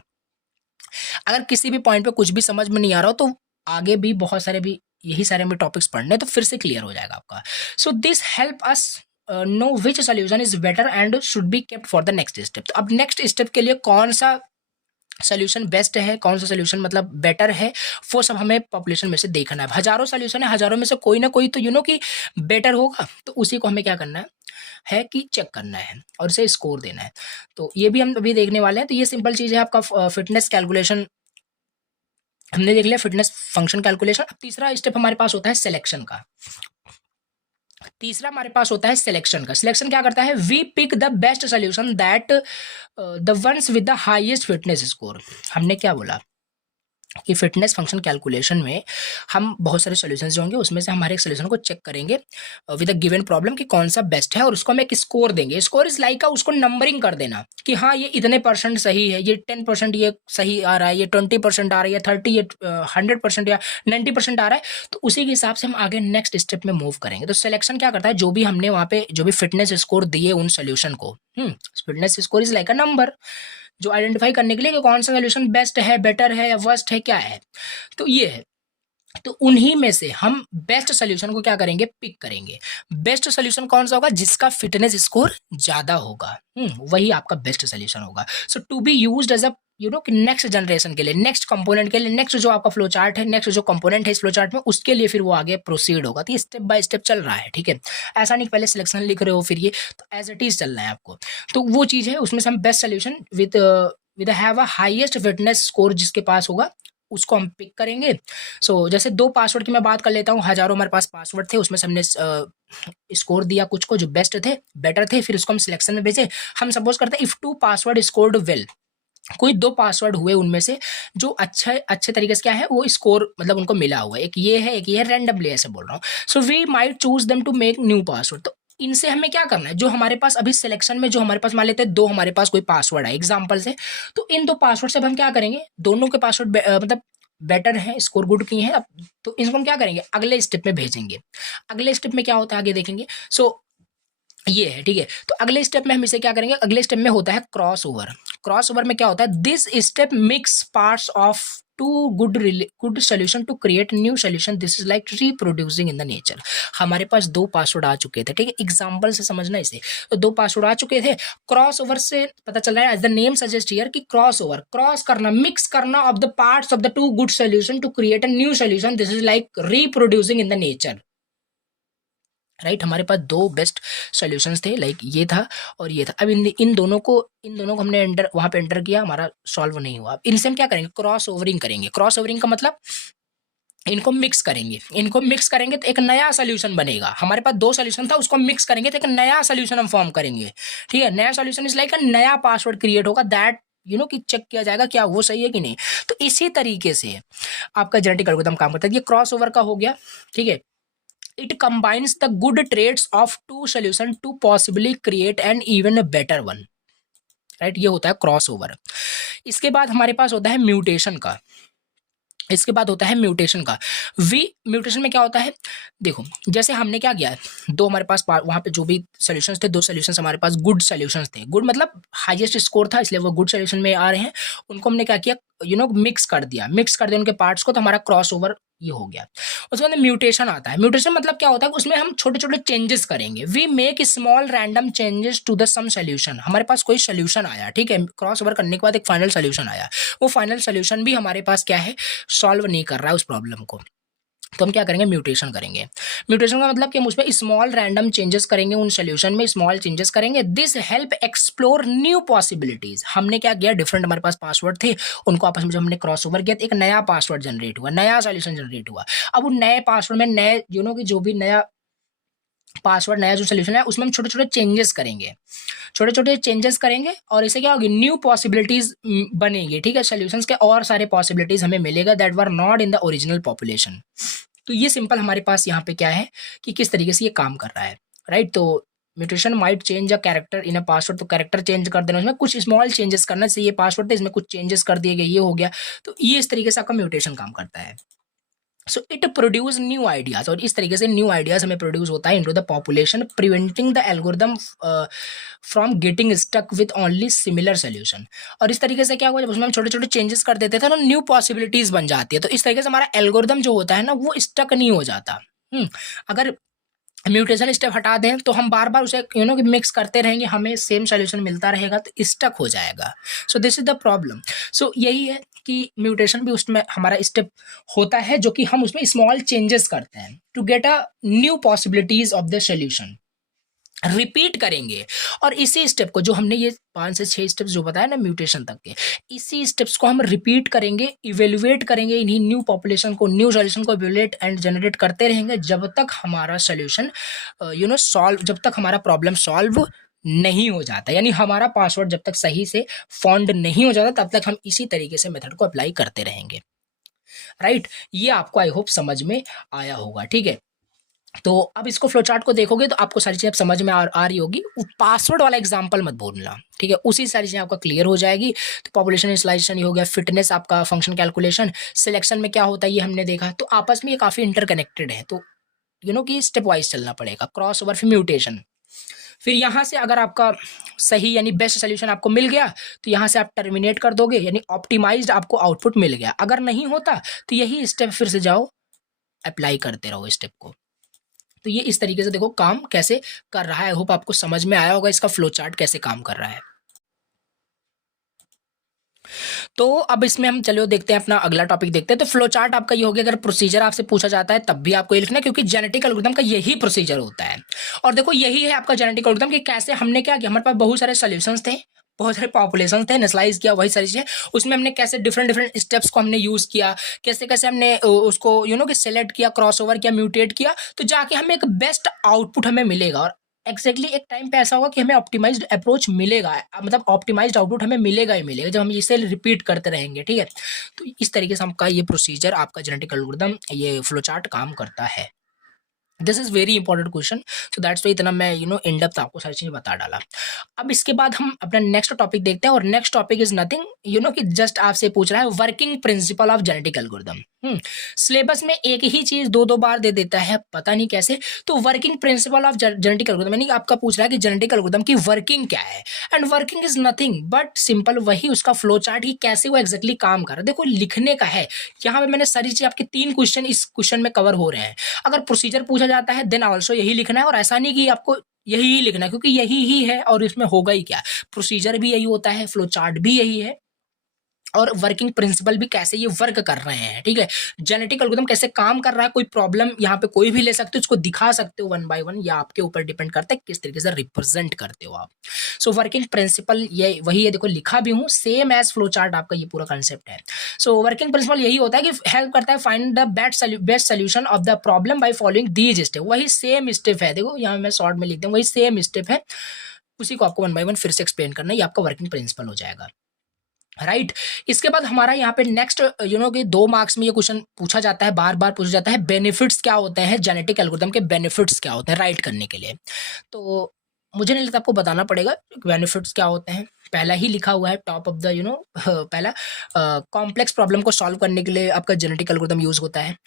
अगर किसी भी पॉइंट पे कुछ भी समझ में नहीं आ रहा हो, तो आगे भी बहुत सारे भी यही सारे में टॉपिक्स पढ़ने, तो फिर से क्लियर हो जाएगा आपका। So this help us know which solution is better and should be kept for the next step. तो अब नेक्स्ट स्टेप के लिए कौन सा सोल्यूशन बेस्ट है, कौन सा सोल्यूशन मतलब बेटर है, वो सब हमें पॉपुलेशन में से देखना है। हजारों सोल्यूशन है, हजारों में से कोई ना कोई तो कि बेटर होगा, तो उसी को हमें क्या करना है कि चेक करना है और इसे स्कोर देना है। तो ये भी हम अभी देखने वाले हैं। तो ये सिंपल चीज़ है आपका फिटनेस कैलकुलेशन हमने देख लिया, फिटनेस फंक्शन कैलकुलेशन। अब तीसरा स्टेप हमारे पास होता है सिलेक्शन का। तीसरा हमारे पास होता है सिलेक्शन का। सिलेक्शन क्या करता है, we pick the best solution that the ones with the highest fitness score. हमने क्या बोला कि फिटनेस फंक्शन कैलकुलेशन में हम बहुत सारे सॉल्यूशंस जो होंगे उसमें से हमारे एक सॉल्यूशन को चेक करेंगे विद अ गिवन प्रॉब्लम कि कौन सा बेस्ट है, और उसको हम एक स्कोर देंगे। स्कोर इज लाइक उसको नंबरिंग कर देना कि हाँ ये इतने % सही है, ये 10% ये सही आ रहा है, ये 20% आ रहा है, या 30, ये 100% या 90% आ रहा है। तो उसी के हिसाब से हम आगे नेक्स्ट स्टेप में मूव करेंगे। तो सिलेक्शन क्या करता है, जो भी हमने वहाँ पे जो भी फिटनेस स्कोर दिए उन सोल्यूशन को, fitness score is like a number जो आइडेंटिफाई करने के लिए कि कौन सा सोल्यूशन बेस्ट है, बेटर है या वर्स्ट है, क्या है। तो ये है, तो उन्हीं में से हम बेस्ट सोल्यूशन को क्या करेंगे, पिक करेंगे। बेस्ट सोल्यूशन कौन सा होगा, जिसका फिटनेस स्कोर ज्यादा होगा, वही आपका बेस्ट सोल्यूशन होगा। So to be used as a कि नेक्स्ट जनरेशन के लिए, नेक्स्ट कंपोनेंट के लिए, नेक्स्ट जो आपका फ्लो चार्ट है, नेक्स्ट जो कंपोनेंट है इस फ्लो चार्ट में, उसके लिए फिर वो आगे प्रोसीड होगा। तो ये स्टेप बाय स्टेप चल रहा है, ठीक है। ऐसा नहीं पहले सिलेक्शन लिख रहे हो फिर ये, तो एज इट इज चलना है आपको। तो वो चीज़ है, उसमें से हम best solution with have a highest fitness score जिसके पास होगा उसको हम पिक करेंगे। सो जैसे 2 पासवर्ड की मैं बात कर लेता हूँ, हजारों हमारे पास पासवर्ड थे, उसमें से हमने स्कोर दिया कुछ को जो बेस्ट थे, बेटर थे, फिर उसको हम सिलेक्शन में भेजे। हम सपोज करते हैं इफ 2 पासवर्ड स्कोर्ड वेल, कोई 2 पासवर्ड हुए उनमें से जो अच्छे तरीके से क्या है वो स्कोर मतलब उनको मिला हुआ है, एक ये है रैंडमली ऐसे बोल रहा हूँ। So we might choose them to make new password. तो इनसे हमें क्या करना है, जो हमारे पास अभी सिलेक्शन में जो हमारे पास मान लेते हैं 2 हमारे पास कोई पासवर्ड है एग्जाम्पल से, तो इन 2 पासवर्ड से अब हम क्या करेंगे, दोनों के पासवर्ड मतलब बेटर है, स्कोर गुड की है, अब तो इसको हम क्या करेंगे, अगले स्टेप में भेजेंगे। अगले स्टेप में क्या होता है आगे देखेंगे। सो ये है, ठीक है। तो अगले स्टेप में हम इसे क्या करेंगे, अगले स्टेप में होता है क्रॉस ओवर। क्रॉस ओवर में क्या होता है, this step mix parts of two good solution to create new solution, this is like reproducing in the nature. हमारे पास 2 पासवर्ड आ चुके थे, ठीक है, एग्जाम्पल से समझना इसे। तो 2 पासवर्ड आ चुके थे, क्रॉस ओवर से पता चल रहा है, as the name suggest here, कि क्रॉस ओवर, क्रॉस करना, मिक्स करना of the parts of the 2 good solution to create a new solution, this is like reproducing in the nature. Right, हमारे पास 2 बेस्ट सॉल्यूशंस थे, लाइक ये था और ये था। अब इन दोनों को हमने वहां पे एंटर किया, हमारा सॉल्व नहीं हुआ। अब इनसे हम क्या करेंगे, क्रॉस ओवरिंग करेंगे। क्रॉस ओवरिंग का मतलब इनको मिक्स करेंगे तो एक नया सोल्यूशन बनेगा। हमारे पास 2 सोल्यूशन था, उसको मिक्स करेंगे तो एक नया सोल्यूशन हम फॉर्म करेंगे, ठीक है। नया सोल्यूशन इज लाइक अ नया पासवर्ड क्रिएट होगा, दैट कि चेक किया जाएगा क्या वो सही है कि नहीं। तो इसी तरीके से आपका जेनेटिक एल्गोरिथम काम करता है। ये क्रॉस ओवर का हो गया, ठीक है। It combines the good traits of 2 solutions to possibly create an even better one, right. ये होता है क्रॉस ओवर। इसके बाद हमारे पास होता है म्यूटेशन का। म्यूटेशन में क्या होता है, देखो जैसे हमने क्या किया, 2 हमारे पास वहां पे जो भी सॉल्यूशंस थे, 2 सॉल्यूशंस हमारे पास गुड सॉल्यूशंस थे। गुड मतलब हाईएस्ट स्कोर था, इसलिए वो गुड सॉल्यूशन में आ रहे हैं। उनको हमने क्या किया, मिक्स कर दिया उनके पार्ट्स को, तो हमारा क्रॉस ओवर ये हो गया। उसके बाद म्यूटेशन आता है। म्यूटेशन मतलब क्या होता है, उसमें हम छोटे छोटे चेंजेस करेंगे। We make small random changes to the some solution. हमारे पास कोई सोल्यूशन आया, ठीक है, क्रॉस ओवर करने के बाद एक फाइनल सोल्यूशन आया, वो फाइनल सोल्यूशन भी हमारे पास क्या है, सॉल्व नहीं कर रहा है उस प्रॉब्लम को, तो हम क्या करेंगे, म्यूटेशन करेंगे। म्यूटेशन का मतलब कि हम उसमें स्मॉल रैंडम चेंजेस करेंगे, उन सोल्यूशन में स्मॉल चेंजेस करेंगे। This help explore new possibilities. हमने क्या किया, डिफरेंट हमारे पास पासवर्ड थे, उनको आपस में जब हमने क्रॉस ओवर किया तो एक नया पासवर्ड जनरेट हुआ, नया सोल्यूशन जनरेट हुआ। अब उन नए पासवर्ड में नए कि जो भी नया पासवर्ड, नया जो सोल्यूशन है उसमें हम छोटे छोटे चेंजेस करेंगे, और इससे क्या होगी, न्यू पॉसिबिलिटीज बनेंगी, ठीक है। सॉल्यूशंस के और सारे पॉसिबिलिटीज हमें मिलेगा that were not in the original population. तो ये सिंपल हमारे पास यहाँ पे क्या है कि किस तरीके से ये काम कर रहा है, राइट। तो mutation might change a character in a password, तो कैरेक्टर चेंज कर देना, उसमें कुछ स्मॉल चेंजेस करना, से ये पासवर्ड था इसमें कुछ चेंजेस कर दिए गए, ये हो गया। तो ये इस तरीके से आपका म्यूटेशन काम करता है। So it produce new ideas, और इस तरीके से न्यू आइडियाज हमें प्रोड्यूस होता है into the population, preventing the algorithm from getting stuck with only similar solution. और इस तरीके से क्या हुआ, जब उसमें हम छोटे छोटे चेंजेस कर देते थे ना, न्यू पॉसिबिलिटीज बन जाती है। तो इस तरीके से हमारा एल्गोरिथम जो होता है ना, वो स्टक नहीं हो जाता। अगर म्यूटेशन स्टेप हटा दें तो हम बार बार उसे कि मिक्स करते रहेंगे, हमें सेम सोल्यूशन मिलता रहेगा तो स्टक हो जाएगा। So this is the problem. So यही है कि म्यूटेशन भी उसमें हमारा स्टेप होता है जो कि हम उसमें स्मॉल चेंजेस करते हैं to get a new possibilities of the solution. Repeat करेंगे और इसी स्टेप को जो हमने ये 5 से 6 स्टेप्स जो बताया ना म्यूटेशन तक के, इसी स्टेप्स को हम रिपीट करेंगे, इवेल्युएट करेंगे, इन्हीं न्यू पॉपुलेशन को, न्यू सोल्यूशन को इवेल्युएट एंड जनरेट करते रहेंगे जब तक हमारा सोल्यूशन सॉल्व, जब तक हमारा प्रॉब्लम सॉल्व नहीं हो जाता, यानी हमारा पासवर्ड जब तक सही से फाउंड नहीं हो जाता तब तक हम इसी तरीके से मेथड को अप्लाई करते रहेंगे। राइट, ये आपको आई होप समझ में आया होगा। ठीक है, तो अब इसको फ्लो चार्ट को देखोगे तो आपको सारी चीजें समझ में आ रही होगी। पासवर्ड वाला एग्जांपल मत बोलना, ठीक है, उसी सारी चीजें आपका क्लियर हो जाएगी। तो पॉपुलेशन इनिशियलाइजेशन हो गया, फिटनेस आपका, फंक्शन कैलकुलेशन, सिलेक्शन में क्या होता है ये हमने देखा। तो आपस में ये काफी इंटरकनेक्टेड है, तो कि स्टेप वाइज चलना पड़ेगा। क्रॉस ओवर, फिर म्यूटेशन, फिर यहाँ से अगर आपका सही यानी बेस्ट सोल्यूशन आपको मिल गया तो यहाँ से आप टर्मिनेट कर दोगे, यानी ऑप्टिमाइज्ड आपको आउटपुट मिल गया। अगर नहीं होता तो यही स्टेप फिर से जाओ, अप्लाई करते रहो स्टेप को। तो ये इस तरीके से देखो काम कैसे कर रहा है। आई होप आपको समझ में आया होगा इसका फ्लो चार्ट कैसे काम कर रहा है। तो अब इसमें हम चलो देखते हैं, अपना अगला टॉपिक देखते हैं। तो फ्लो चार्ट आपका ये हो गया, अगर प्रोसीजर आपसे पूछा जाता है तब भी आपको ये लिखना है, क्योंकि जेनेटिक एल्गोरिथम का यही प्रोसीजर होता है। और देखो यही है आपका जेनेटिक एल्गोरिथम कि कैसे हमने क्या किया, हमारे पास बहुत सारे सोल्यूशंस थे, बहुत सारे पॉपुलेशन थे, नेशनलाइज किया, वही सारी चीजें, उसमें हमने कैसे डिफरेंट डिफरेंट स्टेप्स को हमने यूज किया, कैसे कैसे हमने उसको कि सिलेक्ट किया, क्रॉस ओवर किया, म्यूटेट किया, तो जाके हमें एक बेस्ट आउटपुट हमें मिलेगा। और एक्जैक्टली एक टाइम पे ऐसा होगा कि हमें ऑप्टिमाइज्ड अप्रोच मिलेगा, मतलब ऑप्टिमाइज्ड आउटपुट हमें मिलेगा ही मिलेगा जब हम इसे रिपीट करते रहेंगे। ठीक है, तो इस तरीके से आपका ये प्रोसीजर, आपका जेनेटिक एल्गोरिथम, ये फ्लो चार्ट काम करता है। This is very important question, so that's why इतना मैं इन डेप्थ आपको सारी चीजें बता डाला। अब इसके बाद हम अपना नेक्स्ट टॉपिक देखते हैं, और नेक्स्ट टॉपिक इज नथिंग कि जस्ट आपसे पूछ रहा है working principle of genetic algorithm. Syllabus में एक ही चीज दो बार दे देता है, पता नहीं कैसे। तो working principle of genetic algorithm, यानी आपका पूछ रहा है कि जेनेटिक एल्गोरिथम की वर्किंग क्या है। And working is nothing but simple वही उसका फ्लो चार्ट ही कैसे वो एक्जैक्टली काम कर रहा है। देखो लिखने का है, यहाँ पे मैंने सारी चीज आपके 3 क्वेश्चन इस क्वेश्चन में कवर हो रहे हैं। अगर प्रोसीजर पूछा जाता है देन ऑल्सो यही लिखना है, और ऐसा नहीं कि आपको यही ही लिखना है, क्योंकि यही ही है और इसमें होगा ही क्या, प्रोसीजर भी यही होता है, फ्लो चार्ट भी यही है, और वर्किंग प्रिंसिपल भी कैसे ये वर्क कर रहे हैं। ठीक है, जेनेटिक एल्गोरिथम कैसे काम कर रहा है, कोई प्रॉब्लम यहाँ पे कोई भी ले सकते हो, उसको दिखा सकते हो 1 बाय 1, या आपके ऊपर डिपेंड करता है किस तरीके से रिप्रेजेंट करते हो आप। सो वर्किंग प्रिंसिपल ये वही है, देखो लिखा भी हूँ, सेम एज फ्लो चार्ट आपका ये पूरा कंसेप्ट है। सो वर्किंग प्रिंसिपल यही होता है कि हेल्प करता है find the best solution of the problem by following these step. वही सेम स्टेप है, देखो यहाँ मैं शॉर्ट में लिख दूँ, वही सेम स्टेप है, उसी को आपको 1 बाय 1 फिर से एक्सप्लेन करना है, ये आपका वर्किंग प्रिंसिपल हो जाएगा। राइट, इसके बाद हमारा यहाँ पे नेक्स्ट कि 2 मार्क्स में ये क्वेश्चन पूछा जाता है, बार बार पूछा जाता है, बेनिफिट्स क्या होते हैं जेनेटिक एल्गोरिथम के, बेनिफिट्स क्या होते हैं राइट करने के लिए। तो मुझे नहीं लगता आपको बताना पड़ेगा बेनिफिट्स क्या होते हैं, पहला ही लिखा हुआ है टॉप ऑफ द पहला, कॉम्प्लेक्स प्रॉब्लम को सॉल्व करने के लिए आपका जेनेटिक एल्गोरिथम यूज होता है।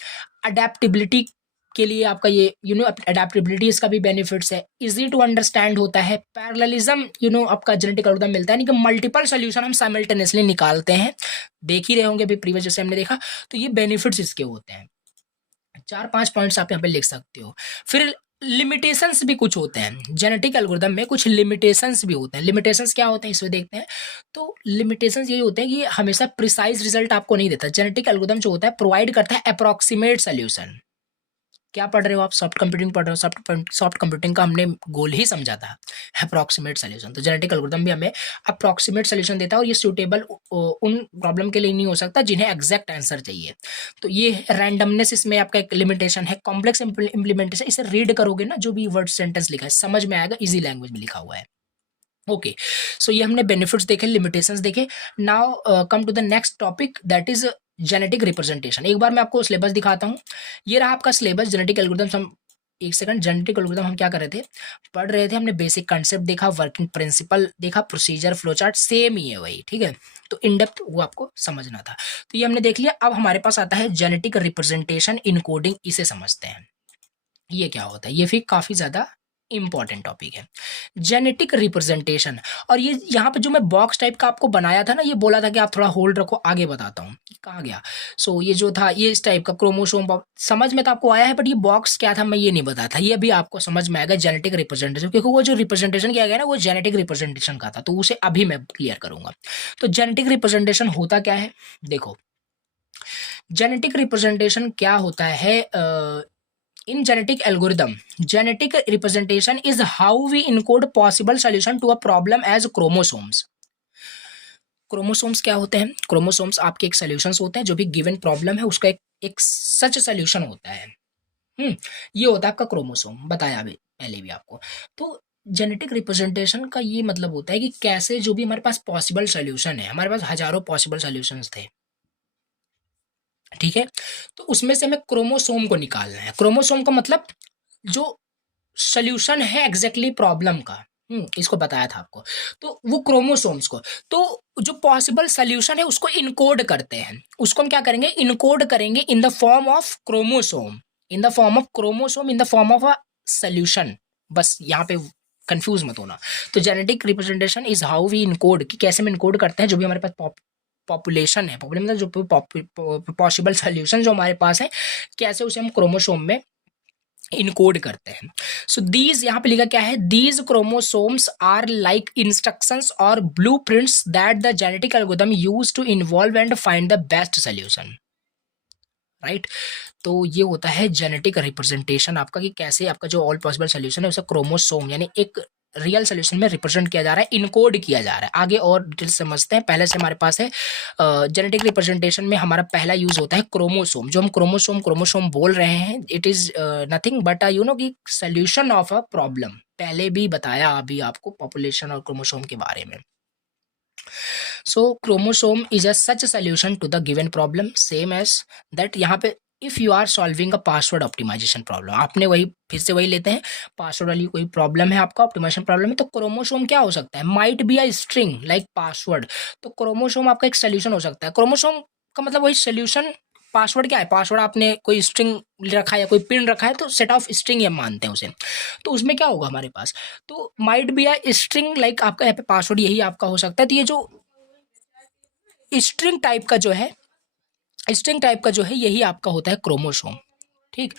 अडेप्टेबिलिटी के लिए आपका ये अडेप्टेबिलिटी इसका भी बेनिफिट्स है। इजी टू अंडरस्टैंड होता है। पैरेललिज्म आपका जेनेटिक एल्गोरिथम मिलता है, यानी कि मल्टीपल सोल्यूशन हम साइमल्टेनियसली निकालते हैं, देख ही रहे होंगे अभी प्रीवियस जैसे हमने देखा। तो ये बेनिफिट्स इसके होते हैं। 4-5 पॉइंट्स आप यहाँ पे लिख सकते हो। फिर लिमिटेशंस भी कुछ होते हैं जेनेटिक एल्गोरिथम में, कुछ लिमिटेशंस भी होते हैं। लिमिटेशंस क्या होते हैं इसमें देखते हैं। तो लिमिटेशंस यही होते हैं कि हमेशा प्रिसाइज रिजल्ट आपको नहीं देता। जेनेटिक एल्गोरिथम जो होता है प्रोवाइड करता है अप्रॉक्सीमेट सोल्यूशन। क्या पढ़ रहे हो आप, सॉफ्ट कंप्यूटिंग पढ़ रहे हो, सॉफ्ट कंप्यूटिंग का हमने गोल ही समझा था अप्रॉक्सीमेट सोल्यूशन। तो जेनेटिक एल्गोरिथम भी हमें अप्रॉक्सीमेट सोल्यूशन देता है, और ये सूटेबल उन प्रॉब्लम के लिए नहीं हो सकता जिन्हें एग्जैक्ट आंसर चाहिए। तो ये रैंडमनेस इसमें आपका एक लिमिटेशन है। कॉम्प्लेक्स इंप्लीमेंटेशन, इसे रीड करोगे ना, जो भी वर्ड सेंटेंस लिखा है समझ में आएगा, इजी लैंग्वेज में लिखा हुआ है। ओके, सो ये हमने बेनिफिट्स देखे, लिमिटेशंस देखे। Now come to the next topic, that is genetic representation. एक बार मैं आपको सिलेबस दिखाता हूँ, ये रहा आपका सिलेबस जेनेटिक एल्गोरिथम। हम एक सेकंड, जेनेटिक एल्गोरिथम हम क्या कर रहे थे, पढ़ रहे थे, हमने बेसिक कंसेप्ट देखा, वर्किंग प्रिंसिपल देखा, प्रोसीजर, फ्लो चार्ट सेम ही है वही। ठीक है, तो इन डेप्थ वो आपको समझना था, तो ये हमने देख लिया। अब हमारे पास आता है जेनेटिक रिप्रेजेंटेशन इनकोडिंग, इसे समझते हैं ये क्या होता है। ये भी काफी ज्यादा इंपॉर्टेंट टॉपिक है जेनेटिक रिप्रेजेंटेशन। और ये यहाँ पे जो मैं बॉक्स टाइप का आपको बनाया था ना, ये बोला था कि आप थोड़ा होल्ड रखो, आगे बताता हूँ कहाँ गया। सो ये जो था ये इस टाइप का क्रोमोसोम समझ में तो आपको आया है, बट ये बॉक्स क्या था मैं ये नहीं बताया था, ये अभी आपको समझ में आएगा जेनेटिक रिप्रेजेंटेशन, क्योंकि वो जो रिप्रेजेंटेशन किया गया ना वो जेनेटिक रिप्रेजेंटेशन का था, तो उसे अभी मैं क्लियर करूंगा। तो जेनेटिक रिप्रेजेंटेशन होता क्या है, देखो जेनेटिक रिप्रेजेंटेशन क्या होता है। In genetic algorithm, genetic representation is how we encode possible solution to a problem as chromosomes. Chromosomes क्या होते हैं, क्रोमोसोम्स आपके एक सोल्यूशंस होते हैं, जो भी गिवन प्रॉब्लम है उसका एक सच सोल्यूशन होता है। ये होता है आपका क्रोमोसोम, बताया अभी पहले भी आपको। तो जेनेटिक रिप्रेजेंटेशन का ये मतलब होता है कि कैसे जो भी हमारे पास पॉसिबल सोल्यूशन है, हमारे पास हजारों पॉसिबल सोल्यूशंस थे, ठीक है, तो उसमें से हमें क्रोमोसोम को निकालना है। क्रोमोसोम का मतलब जो सोल्यूशन है एग्जैक्टली प्रॉब्लम का, इसको बताया था आपको, तो वो क्रोमोसोम्स को, तो जो पॉसिबल सोल्यूशन है उसको इनकोड करते हैं, उसको हम क्या करेंगे, इनकोड करेंगे in the form of chromosome, in the form of chromosome, in the form of a solution. बस यहाँ पे कंफ्यूज मत होना। तो genetic representation is how we encode, कि कैसे हम इनकोड करते हैं जो भी हमारे पास पॉपुलेशन है, पॉपुलेशन मतलब जो पॉसिबल सोल्यूशन जो हमारे पास है, कैसे उसे हम क्रोमोसोम में इनकोड करते हैं। सो दीज यहाँ पे लिखा क्या है, these chromosomes are like instructions और blueprints that the genetic algorithm use to involve and find the best solution, right. तो ये होता है जेनेटिक रिप्रेजेंटेशन आपका, कि कैसे आपका जो ऑल पॉसिबल सोल्यूशन है उसे क्रोमोसोम यानी एक रियल सोल्यूशन में रिप्रेजेंट किया जा रहा है, इनकोड किया जा रहा है। आगे और डिटेल समझते हैं। पहले से हमारे पास है जेनेटिक रिप्रेजेंटेशन में हमारा पहला यूज होता है क्रोमोसोम। जो हम क्रोमोसोम बोल रहे हैं, it is nothing but you know कि सोल्यूशन ऑफ अ प्रॉब्लम। पहले भी बताया अभी आपको पॉपुलेशन और क्रोमोसोम के बारे में। So chromosome is a such solution to the given problem, same as that यहाँ पे if you are solving a password optimization problem, आपने वही फिर से वही लेते हैं, पासवर्ड वाली कोई प्रॉब्लम है आपका, ऑप्टिमाइजेशन प्रॉब्लम है, तो क्रोमोसोम क्या हो सकता है, might be a string like password. तो क्रोमोसोम आपका एक सोल्यूशन हो सकता है। क्रोमोसोम का मतलब वही सोल्यूशन। पासवर्ड क्या है, पासवर्ड आपने कोई स्ट्रिंग रखा है या कोई पिन रखा है, तो सेट ऑफ स्ट्रिंग हम मानते हैं उसे। तो उसमें क्या होगा हमारे पास, तो might be a string like आपका यहाँ पे पासवर्ड यही आपका हो सकता है। तो ये जो स्ट्रिंग टाइप का जो है, स्ट्रिंग टाइप का जो है यही आपका होता है क्रोमोसोम, ठीक।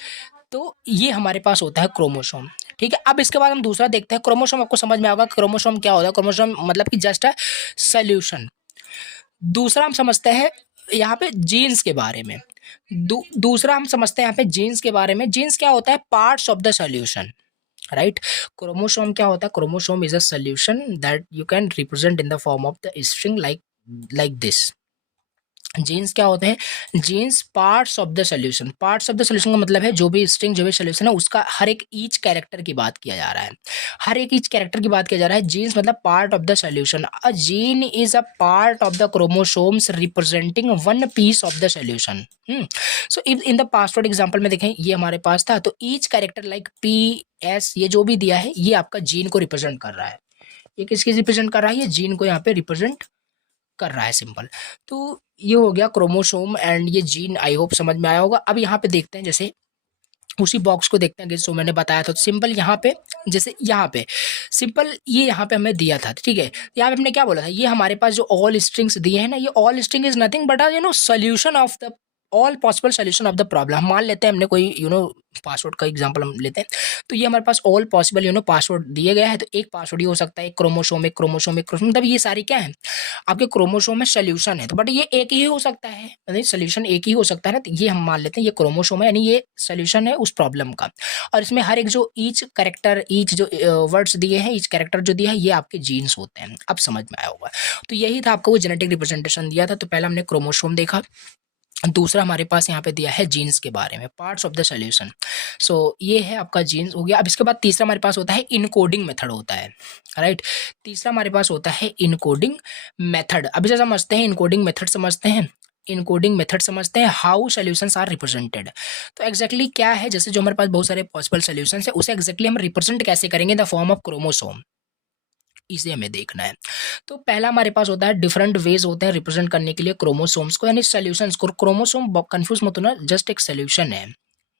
तो ये हमारे पास होता है क्रोमोसोम, ठीक है। अब इसके बाद हम दूसरा देखते हैं। क्रोमोसोम आपको समझ में आएगा क्रोमोसोम क्या होता है। क्रोमोसोम मतलब कि जस्ट अ सोल्यूशन। दूसरा हम समझते हैं यहाँ पे जीन्स के बारे में। दूसरा हम समझते हैं यहाँ पे जीन्स के बारे में। जीन्स क्या होता है, parts of the solution, right. Chromosome क्या होता है, chromosome is a solution that you can represent in the form of the string like this. Genes क्या होते हैं, genes parts of the solution. Parts of the solution का मतलब है जो भी स्ट्रिंग जो भी सोल्यूशन है उसका हर एक ईच कैरेक्टर की बात किया जा रहा है, हर एक ईच कैरेक्टर की बात किया जा रहा है। जीन्स मतलब part of the solution. A gene is a part of the chromosomes representing one piece of the solution. So in the password example में देखें, ये हमारे पास था, तो each character like P S ये जो भी दिया है ये आपका जीन को रिप्रेजेंट कर रहा है। ये किसकी रिप्रेजेंट कर रहा है, ये जीन को यहाँ पे रिप्रेजेंट कर रहा है, सिंपल। तो ये हो गया क्रोमोसोम एंड ये जीन, आई होप समझ में आया होगा। अब यहाँ पे देखते हैं, जैसे उसी बॉक्स को देखते हैं जैसे मैंने बताया था। तो सिंपल यहाँ पे, जैसे यहाँ पे सिंपल ये यहाँ पे हमें दिया था, ठीक है। यहाँ पे हमने क्या बोला था, ये हमारे पास जो ऑल स्ट्रिंग्स दिए हैं ना, ये all string is nothing but you know solution of the all possible solution of the problem. हम मान लेते हैं हमने कोई पासवर्ड का एग्जांपल हम लेते हैं, तो ये हमारे पास ऑल पॉसिबल पासवर्ड दिए गया है। तो एक पासवर्ड ये हो सकता है, एक क्रोमोसोम मतलब ये सारी क्या है आपके क्रोमोसोम में सोल्यूशन है। तो बट ये एक ही हो सकता है, यानी सोल्यूशन एक ही हो सकता है ना। तो ये हम मान लेते हैं ये क्रोमोसोम है, यानी ये सोल्यूशन है उस प्रॉब्लम का। और इसमें हर एक जो ईच कैरेक्टर, ईच जो वर्ड्स दिए हैं, ईच कैरेक्टर जो दिया है, ये आपके जीन्स होते हैं। अब समझ में आया होगा। तो यही था आपको वो जेनेटिक रिप्रेजेंटेशन दिया था। तो पहला हमने क्रोमोसोम देखा, दूसरा हमारे पास यहाँ पे दिया है जीन्स के बारे में, पार्ट्स ऑफ द सोल्यूशन। सो ये है आपका जीन्स हो गया। अब इसके बाद तीसरा हमारे पास होता है इनकोडिंग मेथड होता है, राइट। तीसरा हमारे पास होता है इनकोडिंग मेथड। अभी से समझते हैं इनकोडिंग मेथड, समझते हैं इनकोडिंग मेथड, समझते हैं हाउ सोल्यूशंस आर रिप्रेजेंटेड। तो एक्जैक्टली क्या है, जैसे जो हमारे पास बहुत सारे पॉसिबल सोल्यूशंस है, उसे एक्जैक्टली हम रिप्रेजेंट कैसे करेंगे in the form of chromosome, इसे हमें देखना है। तो पहला हमारे पास होता है, डिफरेंट वेज होते हैं रिप्रेजेंट करने के लिए क्रोमोसोम्स को, यानी सोल्यूशंस को। क्रोमोसोम कंफ्यूज मत होना, जस्ट एक सोल्यूशन है,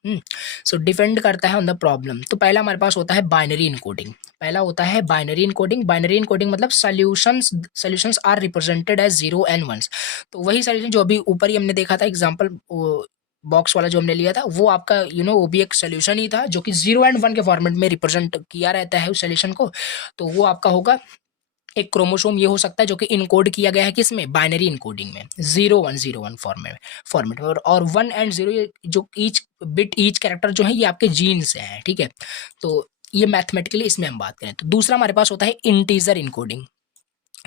सो डिपेंड करता है ऑन द प्रॉब्लम। तो पहला हमारे पास होता है बाइनरी इनकोडिंग। पहला होता है बाइनरी इनकोडिंग। बाइनरी इनकोडिंग मतलब solutions are represented as 0 and 1। तो वही सॉल्यूशन जो अभी ऊपर ही हमने देखा था एग्जांपल बॉक्स वाला जो हमने लिया था, वो आपका वो भी एक सोल्यूशन ही था जो कि 0 एंड 1 के फॉर्मेट में रिप्रेजेंट किया रहता है उस सोल्यूशन को। तो वो आपका होगा एक क्रोमोसोम, ये हो सकता है जो कि इनकोड किया गया है किसमें, बाइनरी इनकोडिंग में, 0 1 0 1 फॉर्मेट में। और 1 एंड 0 ये जो ईच बिट ईच कैरेक्टर जो है ये आपके जीन्स हैं, ठीक है। तो ये मैथमेटिकली इसमें हम बात करें तो दूसरा हमारे पास होता है इंटीजर इनकोडिंग।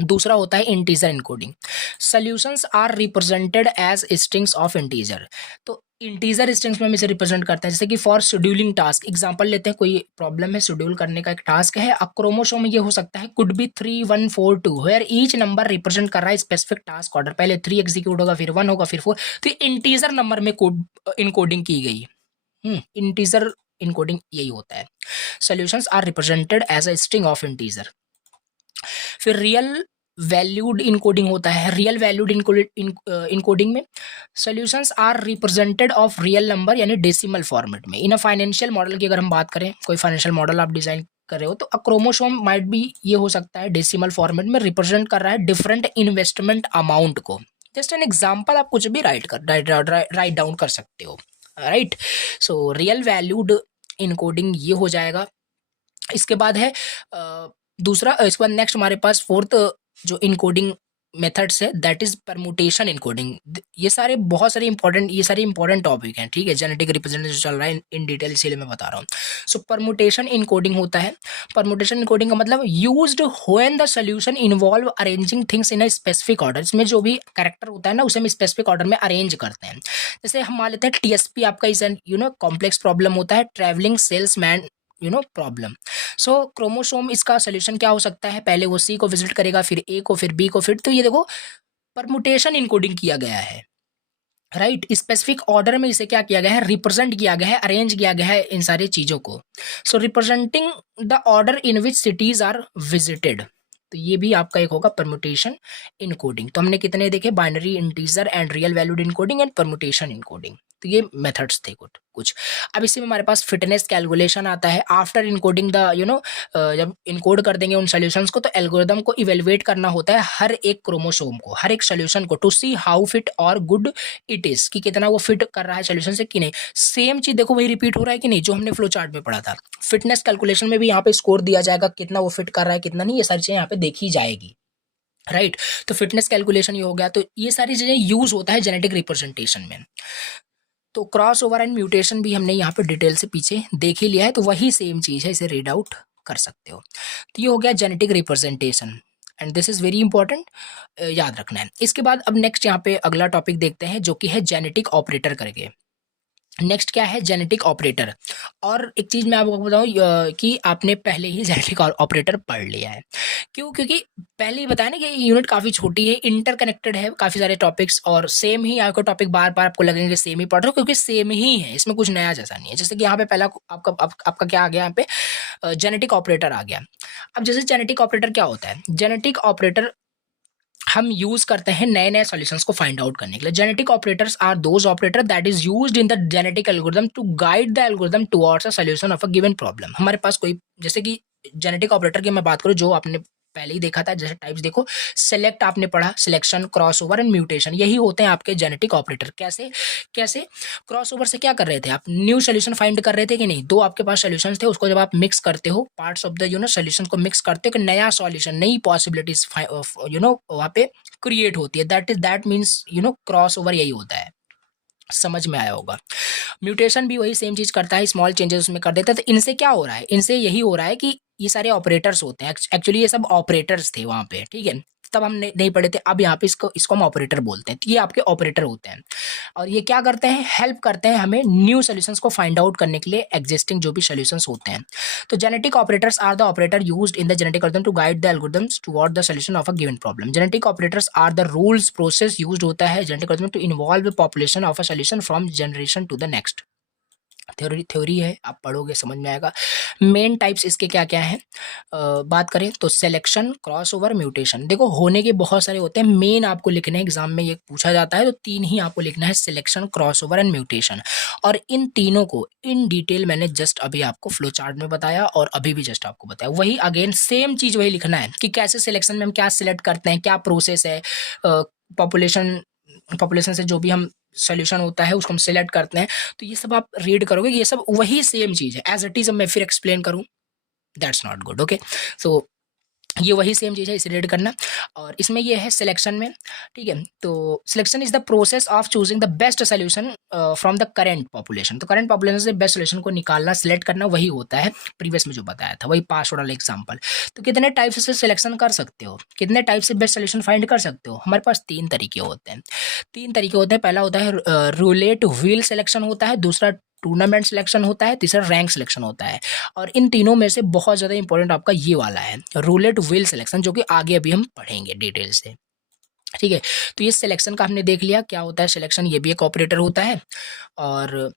दूसरा होता है integer encoding. Solutions are represented as strings of integer. तो इंटीजर स्ट्रिंग्स में हम इसे रिप्रेजेंट करते हैं, जैसे कि फॉर शेड्यूलिंग टास्क। एग्जांपल लेते हैं, कोई प्रॉब्लम है, शेड्यूल करने का एक टास्क है। अब क्रोमोसोम ये हो सकता है could be 3 1 4 2, where each number represent कर रहा है स्पेसिफिक टास्क ऑर्डर। पहले 3 एग्जीक्यूट होगा, फिर 1 होगा, फिर 4। तो इंटीजर नंबर में कोड इनकोडिंग की गई। इंटीजर इनकोडिंग यही होता है। Solutions are represented as a string of integer. फिर रियल वैल्यूड इनकोडिंग होता है। रियल वैल्यूड इनकोडिंग में solutions are represented of real number यानी डेसिमल फॉर्मेट में। इन अ फाइनेंशियल मॉडल की अगर हम बात करें, कोई फाइनेंशियल मॉडल आप डिजाइन कर रहे हो तो अ क्रोमोसोम माइट बी ये हो सकता है डेसिमल फॉर्मेट में रिप्रेजेंट कर रहा है डिफरेंट इन्वेस्टमेंट अमाउंट को। जस्ट एन एग्जाम्पल, आप कुछ भी राइट डाउन कर सकते हो, right. So real valued encoding ये हो जाएगा। इसके बाद है दूसरा, इसके बाद नेक्स्ट हमारे पास फोर्थ जो इनकोडिंग मेथड्स है दैट इज परमुटेशन इनकोडिंग। ये सारे बहुत सारे इंपॉर्टेंट टॉपिक हैं, ठीक है। जेनेटिक रिप्रेजेंटेशन चल रहा है इन डिटेल, इसीलिए मैं बता रहा हूँ। सो परमुटेशन इनकोडिंग होता है। परमुटेशन इनकोडिंग का मतलब used when the solution involve arranging things in a specific order. इसमें जो भी कैरेक्टर होता है ना उसे हम स्पेसिफिक ऑर्डर में अरेंज करते हैं। जैसे हम मान लेते हैं टीएसपी आपका इस कॉम्प्लेक्स प्रॉब्लम होता है, ट्रैवलिंग सेल्समैन प्रॉब्लम। सो क्रोमोसोम इसका सोल्यूशन क्या हो सकता है, पहले वो सी को विजिट करेगा, फिर ए को, फिर बी को, फिर। तो ये देखो परमुटेशन इनकोडिंग किया गया है, राइट। स्पेसिफिक ऑर्डर में इसे क्या किया गया है, रिप्रेजेंट किया गया है, अरेंज किया गया है इन सारी चीजों को। So representing the order in which cities are visited. तो ये भी आपका एक होगा परमुटेशन इनकोडिंग। तो हमने कितने देखे, binary, integer and real valued encoding and permutation encoding. तो ये मेथड्स थे कुछ। अब इसी में हमारे पास फिटनेस कैलकुलेशन आता है। आफ्टर इनकोडिंग द जब इनकोड कर देंगे उन सॉल्यूशंस को, तो एल्गोरिदम को इवेलुएट करना होता है हर एक क्रोमोसोम को, हर एक सॉल्यूशन को, टू सी हाउ फिट और गुड इट इज, कि कितना वो फिट कर रहा है सॉल्यूशन से कि नहीं। सेम चीज देखो वही रिपीट हो रहा है कि नहीं, जो हमने फ्लो चार्ट में पढ़ा था। फिटनेस कैलकुलेशन में भी यहाँ पे स्कोर दिया जाएगा, कितना वो फिट कर रहा है कितना नहीं, ये सारी चीजें यहाँ पे देखी जाएगी, राइट। तो फिटनेस कैलकुलेशन ये हो गया। तो ये सारी चीजें यूज होता है जेनेटिक रिप्रेजेंटेशन में। तो क्रॉस ओवर एंड म्यूटेशन भी हमने यहाँ पे डिटेल से पीछे देख ही लिया है, तो वही सेम चीज है, इसे रीड आउट कर सकते हो। तो ये हो गया genetic representation and this is very important, याद रखना है। इसके बाद अब नेक्स्ट यहाँ पे अगला टॉपिक देखते हैं जो कि है जेनेटिक ऑपरेटर करके। नेक्स्ट क्या है, जेनेटिक ऑपरेटर। और एक चीज मैं आपको बताऊं कि आपने पहले ही जेनेटिक ऑपरेटर पढ़ लिया है। क्यों, क्योंकि पहले ही बताया ना कि यूनिट काफी छोटी है, इंटरकनेक्टेड है काफी सारे टॉपिक्स, और सेम ही आपको टॉपिक बार बार आपको लगेंगे सेम ही पढ़ रहे हो, क्योंकि सेम ही है, इसमें कुछ नया जैसा नहीं है। जैसे कि यहाँ पे पहला आपका क्या आ गया, यहाँ पे जेनेटिक ऑपरेटर आ गया। अब जैसे जेनेटिक ऑपरेटर क्या होता है, जेनेटिक ऑपरेटर हम यूज करते हैं नए नए सॉल्यूशंस को फाइंड आउट करने के लिए। Genetic operators are those operator that is used in the genetic algorithm to guide the algorithm towards a solution of a given problem. हमारे पास कोई, जैसे कि जेनेटिक ऑपरेटर की मैं बात करूं जो आपने पहले ही देखा था, जैसे टाइप्स देखो, सिलेक्ट आपने पढ़ा, सिलेक्शन, क्रॉसओवर एंड म्यूटेशन, यही होते हैं आपके जेनेटिक ऑपरेटर। कैसे क्रॉसओवर से क्या कर रहे थे आप, न्यू सोल्यूशन फाइंड कर रहे थे कि नहीं। दो आपके पास सोल्यूशन थे, उसको जब आप मिक्स करते हो, पार्ट्स ऑफ द सोल्यूशन को मिक्स करते हो, कि नया सॉल्यूशन, नई पॉसिबिलिटीज वहां पे क्रिएट होती है। दैट मीन्स क्रॉस ओवर यही होता है, समझ में आया होगा। म्यूटेशन भी वही सेम चीज करता है, स्मॉल चेंजेस उसमें कर देता है। तो इनसे क्या हो रहा है, इनसे यही हो रहा है कि ये सारे ऑपरेटर्स होते हैं, एक्चुअली ये सब ऑपरेटर्स थे वहां पे, ठीक है, तब हम नहीं पढ़े थे, अब यहाँ पे इसको हम ऑपरेटर बोलते हैं। तो ये आपके ऑपरेटर होते हैं, और ये क्या करते हैं, हेल्प करते हैं हमें न्यू सॉल्यूशंस को फाइंड आउट करने के लिए एग्जिस्टिंग जो भी सॉल्यूशंस होते हैं। तो genetic operators are the operator used in the genetic algorithm to guide the algorithms toward the solution of a given problem. Genetic operators are the rules process used होता है genetic algorithm to involve population of a solution from generation to the next. Theory है, आप पढ़ोगे समझ में आएगा। मेन टाइप्स इसके क्या क्या हैं, बात करें तो सिलेक्शन, क्रॉसओवर, म्यूटेशन। देखो होने के बहुत सारे होते हैं, मेन आपको लिखने एग्जाम में ये पूछा जाता है तो 3 ही आपको लिखना है, सिलेक्शन, क्रॉसओवर एंड म्यूटेशन। और इन तीनों को इन डिटेल मैंने जस्ट अभी आपको फ्लो चार्ट में बताया और अभी भी जस्ट आपको बताया, वही अगेन सेम चीज वही लिखना है कि कैसे सिलेक्शन में हम क्या सिलेक्ट करते हैं, क्या प्रोसेस है, पॉपुलेशन से जो भी हम सोल्यूशन होता है उसको हम सिलेक्ट करते हैं, तो ये सब आप रीड करोगे, ये सब वही सेम चीज है एज इट इज। मैं फिर एक्सप्लेन करूं, दैट्स नॉट गुड, ओके। सो ये वही सेम चीज़ है, इसे रीड करना। और इसमें ये है सिलेक्शन में, ठीक है। तो selection is the process of choosing the best solution from the current population. तो करेंट पॉपुलेशन से बेस्ट सोल्यूशन को निकालना, सिलेक्ट करना, वही होता है प्रीवियस में जो बताया था, वही पास वाला एग्जाम्पल। तो कितने टाइप से सिलेक्शन कर सकते हो, कितने टाइप से बेस्ट सोल्यूशन फाइंड कर सकते हो, हमारे पास 3 तरीके होते हैं। 3 तरीके होते हैं, पहला होता है रूलेट व्हील सिलेक्शन होता है, दूसरा टूर्नामेंट सिलेक्शन होता है, तीसरा रैंक सिलेक्शन होता है। और इन तीनों में से बहुत ज़्यादा इंपॉर्टेंट आपका ये वाला है, रूलेट व्हील सिलेक्शन, जो कि आगे अभी हम पढ़ेंगे डिटेल से, ठीक है। तो ये सिलेक्शन का हमने देख लिया क्या होता है सिलेक्शन, ये भी एक ऑपरेटर होता है। और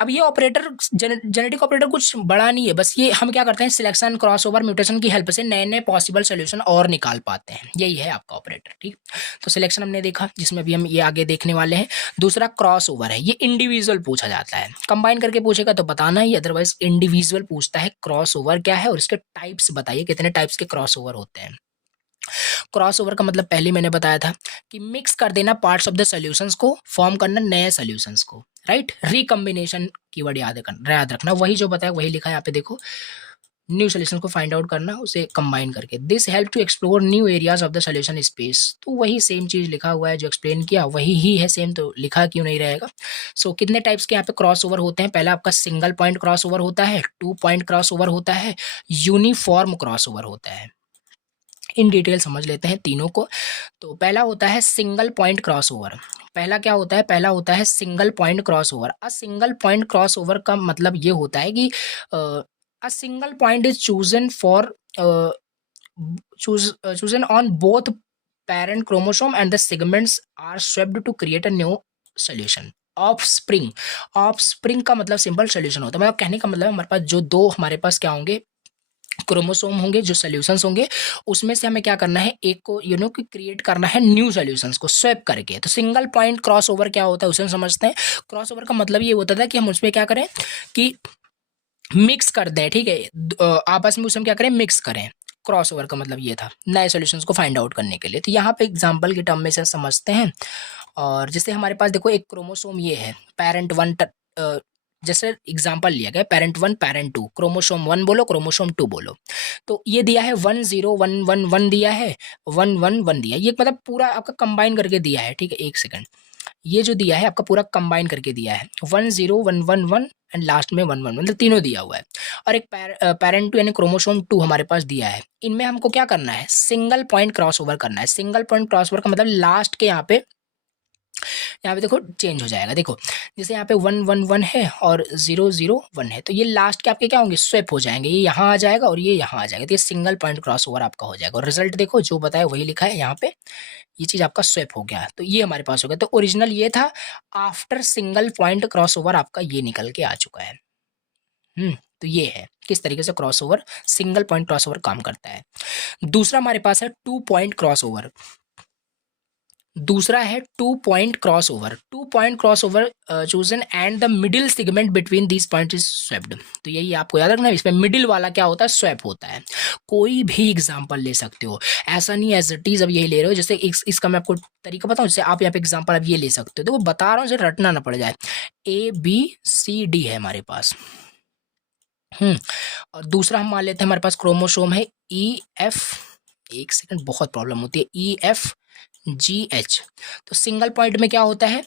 अब ये ऑपरेटर जेनेटिक ऑपरेटर कुछ बड़ा नहीं है, बस ये हम क्या करते हैं, सिलेक्शन, क्रॉसओवर, म्यूटेशन की हेल्प से नए नए पॉसिबल सोल्यूशन और निकाल पाते हैं, यही है आपका ऑपरेटर, ठीक। तो सिलेक्शन हमने देखा, जिसमें भी हम ये आगे देखने वाले हैं। दूसरा क्रॉसओवर है, ये इंडिविजुअल पूछा जाता है, कंबाइन करके पूछेगा तो बताना ही, अदरवाइज इंडिविजुअल पूछता है क्रॉसओवर क्या है और इसके टाइप्स बताइए, कितने टाइप्स के क्रॉसओवर होते हैं। क्रॉसओवर का मतलब पहले मैंने बताया था कि मिक्स कर देना पार्ट्स ऑफ द सॉल्यूशंस को, फॉर्म करना नए सॉल्यूशंस को, राइट। रिकम्बिनेशन कीवर्ड याद रखना, वही जो बताया वही लिखा है यहाँ पे देखो, न्यू सोल्यूशन को फाइंड आउट करना, उसे कंबाइन करके। This help to explore new areas of the solution space. तो वही सेम चीज लिखा हुआ है, जो एक्सप्लेन किया वही ही है सेम, तो लिखा क्यों नहीं रहेगा। सो कितने टाइप्स के यहाँ पे क्रॉस ओवर होते हैं, पहला आपका सिंगल पॉइंट क्रॉस ओवर होता है, 2 पॉइंट क्रॉस ओवर होता है, यूनिफॉर्म क्रॉस ओवर होता है। इन डिटेल समझ लेते हैं तीनों को। तो पहला होता है सिंगल पॉइंट क्रॉस ओवर। पहला क्या होता है, पहला होता है single point cross over. A single point cross over का मतलब ये होता है कि a single point is chosen for chosen on both parent chromosome and the segments are swapped to create a new solution. Offspring का मतलब सिंपल सोल्यूशन होता है, मतलब कहने का मतलब हमारे पास जो दो हमारे पास क्या होंगे, क्रोमोसोम होंगे, जो सोल्यूशंस होंगे, उसमें से हमें क्या करना है, एक को कि क्रिएट करना है न्यू सोल्यूशंस को स्वैप करके। तो सिंगल पॉइंट क्रॉस ओवर क्या होता है उसे समझते हैं। क्रॉस ओवर का मतलब ये होता था कि हम उसमें क्या करें कि मिक्स कर दें, ठीक है, आपस में उसमें क्या करें, मिक्स करें। क्रॉस ओवर का मतलब ये था, नए सॉल्यूशंस को फाइंड आउट करने के लिए। तो यहाँ पे एग्जांपल के टर्म में से समझते हैं। और जैसे हमारे पास देखो एक क्रोमोसोम ये है, पेरेंट 1, जैसे एग्जांपल लिया गया पेरेंट 1 पेरेंट 2, क्रोमोसोम 1 बोलो, क्रोमोसोम 2 बोलो। तो ये दिया है 1 0 1 1 1 दिया है, 1 1 1 दिया है, ये मतलब पूरा आपका कंबाइन करके दिया है, ठीक है। एक सेकंड, ये जो दिया है आपका पूरा कंबाइन करके दिया है, 1 0 1 1 1 एंड लास्ट में 1 1, मतलब तीनों दिया हुआ है। और एक पेरेंट 2 यानी क्रोमोसोम 2 हमारे पास दिया है। इनमें हमको क्या करना है, सिंगल पॉइंट क्रॉस ओवर करना है। सिंगल पॉइंट क्रॉस ओवर का मतलब लास्ट के यहाँ पे देखो चेंज हो जाएगा। देखो जैसे यहाँ पे 1 1 1 है और 0 0 1 है, तो ये लास्ट के आपके क्या होंगे, स्वैप हो जाएंगे, ये यहाँ आ जाएगा और ये यहाँ आ जाएगा, तो ये सिंगल पॉइंट क्रॉस ओवर आपका हो जाएगा। और रिजल्ट देखो जो बताया वही लिखा है यहाँ पे, ये चीज आपका स्वैप हो गया, तो ये हमारे पास हो गया। तो ओरिजिनल ये था, after single point cross over आपका ये निकल के आ चुका है। तो ये है किस तरीके से cross over, single point cross over काम करता है। दूसरा हमारे पास है 2 पॉइंट क्रॉस ओवर। दूसरा है 2 point cross over. 2 point cross over chosen and the middle segment between this point is swapped. तो यही आपको याद रखना है, इसमें मिडिल वाला क्या होता है, स्वैप होता है। कोई भी एग्जांपल ले सकते हो, ऐसा नहीं एज इट इज अब यही ले रहे हो। जैसे इसका मैं आपको तरीका बताऊं, जैसे आप यहाँ पे एग्जांपल अब ये ले सकते हो, देखो बता रहा हूँ, रटना ना पड़ जाए। ABCD है हमारे पास, और दूसरा हम मान लेते हैं हमारे पास क्रोमोसोम है EF, एक सेकंड बहुत प्रॉब्लम होती है, EFGH। तो सिंगल पॉइंट में क्या होता है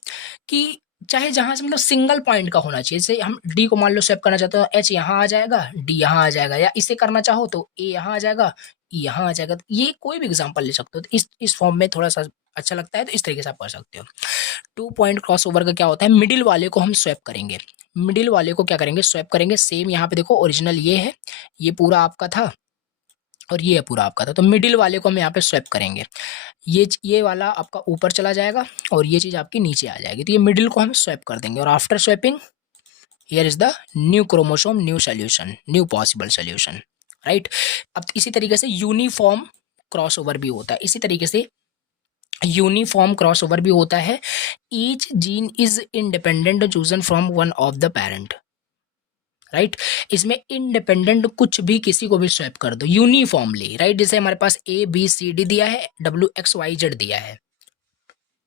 कि चाहे जहां से मतलब सिंगल पॉइंट का होना चाहिए, जैसे हम D को मान लो स्वैप करना चाहते हो, H यहाँ आ जाएगा, D यहाँ आ जाएगा, या इसे करना चाहो तो A यहाँ आ जाएगा, E यहाँ आ जाएगा। तो ये कोई भी एग्जांपल ले सकते हो, तो इस फॉर्म में थोड़ा सा अच्छा लगता है, तो इस तरीके से आप कर सकते हो। 2 पॉइंट क्रॉस ओवर का क्या होता है, मिडिल वाले को हम स्वैप करेंगे, मिडिल वाले को क्या करेंगे, स्वैप करेंगे। सेम यहाँ पे देखो ओरिजिनल ये है, ये पूरा आपका था और ये पूरा आपका था, तो मिडिल वाले को हम यहाँ पे स्वैप करेंगे। ये वाला आपका ऊपर चला जाएगा और ये चीज़ आपकी नीचे आ जाएगी, तो ये मिडिल को हम स्वैप कर देंगे। और after swapping here is the new chromosome, new solution, new possible solution, right. अब इसी तरीके से यूनिफॉर्म क्रॉसओवर भी होता है, इसी तरीके से यूनिफॉर्म क्रॉसओवर भी होता है। Each gene is independent chosen from one of the parent, right. इसमें इंडिपेंडेंट कुछ भी किसी को भी स्वैप कर दो यूनिफॉर्मली, राइट। जैसे हमारे पास ABCD दिया है, WXYZ दिया है।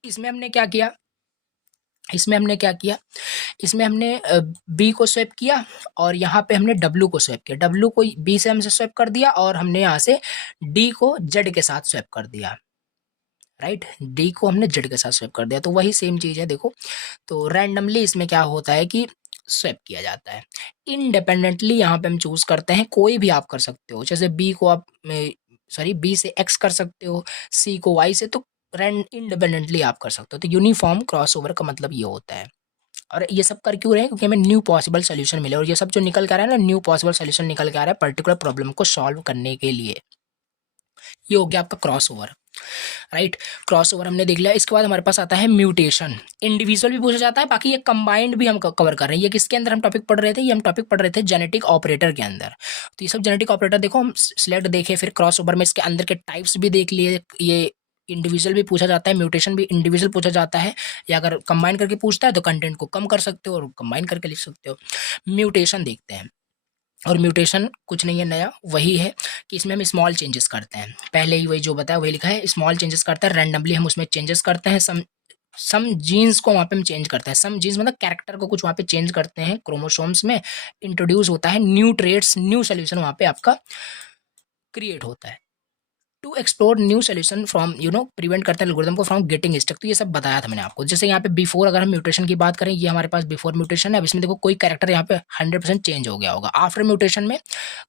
इसमें हमने क्या किया, इसमें हमने बी को स्वैप किया और यहाँ पे हमने डब्ल्यू को स्वैप किया, डब्ल्यू को बी से हमसे स्वैप कर दिया और हमने यहाँ से डी को जेड के साथ स्वैप कर दिया, राइट। डी को हमने जेड के साथ स्वैप कर दिया, तो वही सेम चीज़ है। देखो तो रैंडमली इसमें क्या होता है कि स्वैप किया जाता है। इंडिपेंडेंटली यहाँ पे हम चूज करते हैं, कोई भी आप कर सकते हो, जैसे बी को आप बी से एक्स कर सकते हो, सी को वाई से, तो इंडिपेंडेंटली आप कर सकते हो। तो यूनिफॉर्म क्रॉसओवर का मतलब ये होता है। और ये सब कर क्यों रहे हैं, क्योंकि हमें न्यू पॉसिबल सोल्यूशन मिले, और ये सब जो निकल के आ रहा है ना, न्यू पॉसिबल सोल्यूशन निकल के आ रहा है पर्टिकुलर प्रॉब्लम को सॉल्व करने के लिए। ये हो गया आपका क्रॉसओवर, राइट। क्रॉसओवर हमने देख लिया। इसके बाद हमारे पास आता है म्यूटेशन। इंडिविजुअल भी पूछा जाता है, बाकी ये कंबाइंड भी हम कवर कर रहे हैं। ये किसके अंदर हम टॉपिक पढ़ रहे थे, ये हम टॉपिक पढ़ रहे थे जेनेटिक ऑपरेटर के अंदर। तो ये सब जेनेटिक ऑपरेटर देखो, हम सिलेक्ट देखे, फिर क्रॉसओवर में इसके अंदर के टाइप्स भी देख लिए। ये इंडिविजुअल भी पूछा जाता है, म्यूटेशन भी इंडिविजुअल पूछा जाता है, या अगर कंबाइन करके पूछता है तो कंटेंट को कम कर सकते हो और कंबाइन करके लिख सकते हो। म्यूटेशन देखते हैं, और म्यूटेशन कुछ नहीं है नया, वही है कि इसमें हम स्मॉल चेंजेस करते हैं। पहले ही वही जो बताया वही लिखा है, स्मॉल चेंजेस करते हैं, रैंडमली हम उसमें चेंजेस करते हैं। सम जीन्स को वहाँ पे हम चेंज करते हैं, सम जीन्स मतलब कैरेक्टर को कुछ वहाँ पे चेंज करते हैं, क्रोमोसोम्स में इंट्रोड्यूस होता है, न्यू ट्रेड्स, न्यू सोल्यूशन वहाँ पे आपका क्रिएट होता है। To explore new solution from prevent करते हैं एल्गोरिथम को फ्रॉम गेटिंग स्टक। तो ये सब बताया था मैंने आपको। जैसे यहाँ पे बिफोर, अगर हम म्यूटेशन की बात करें, ये हमारे पास बिफोर म्यूटेशन है। अब इसमें देखो कोई कैरेक्टर यहाँ पे 100% चेंज हो गया होगा। आफ्टर म्यूटेशन में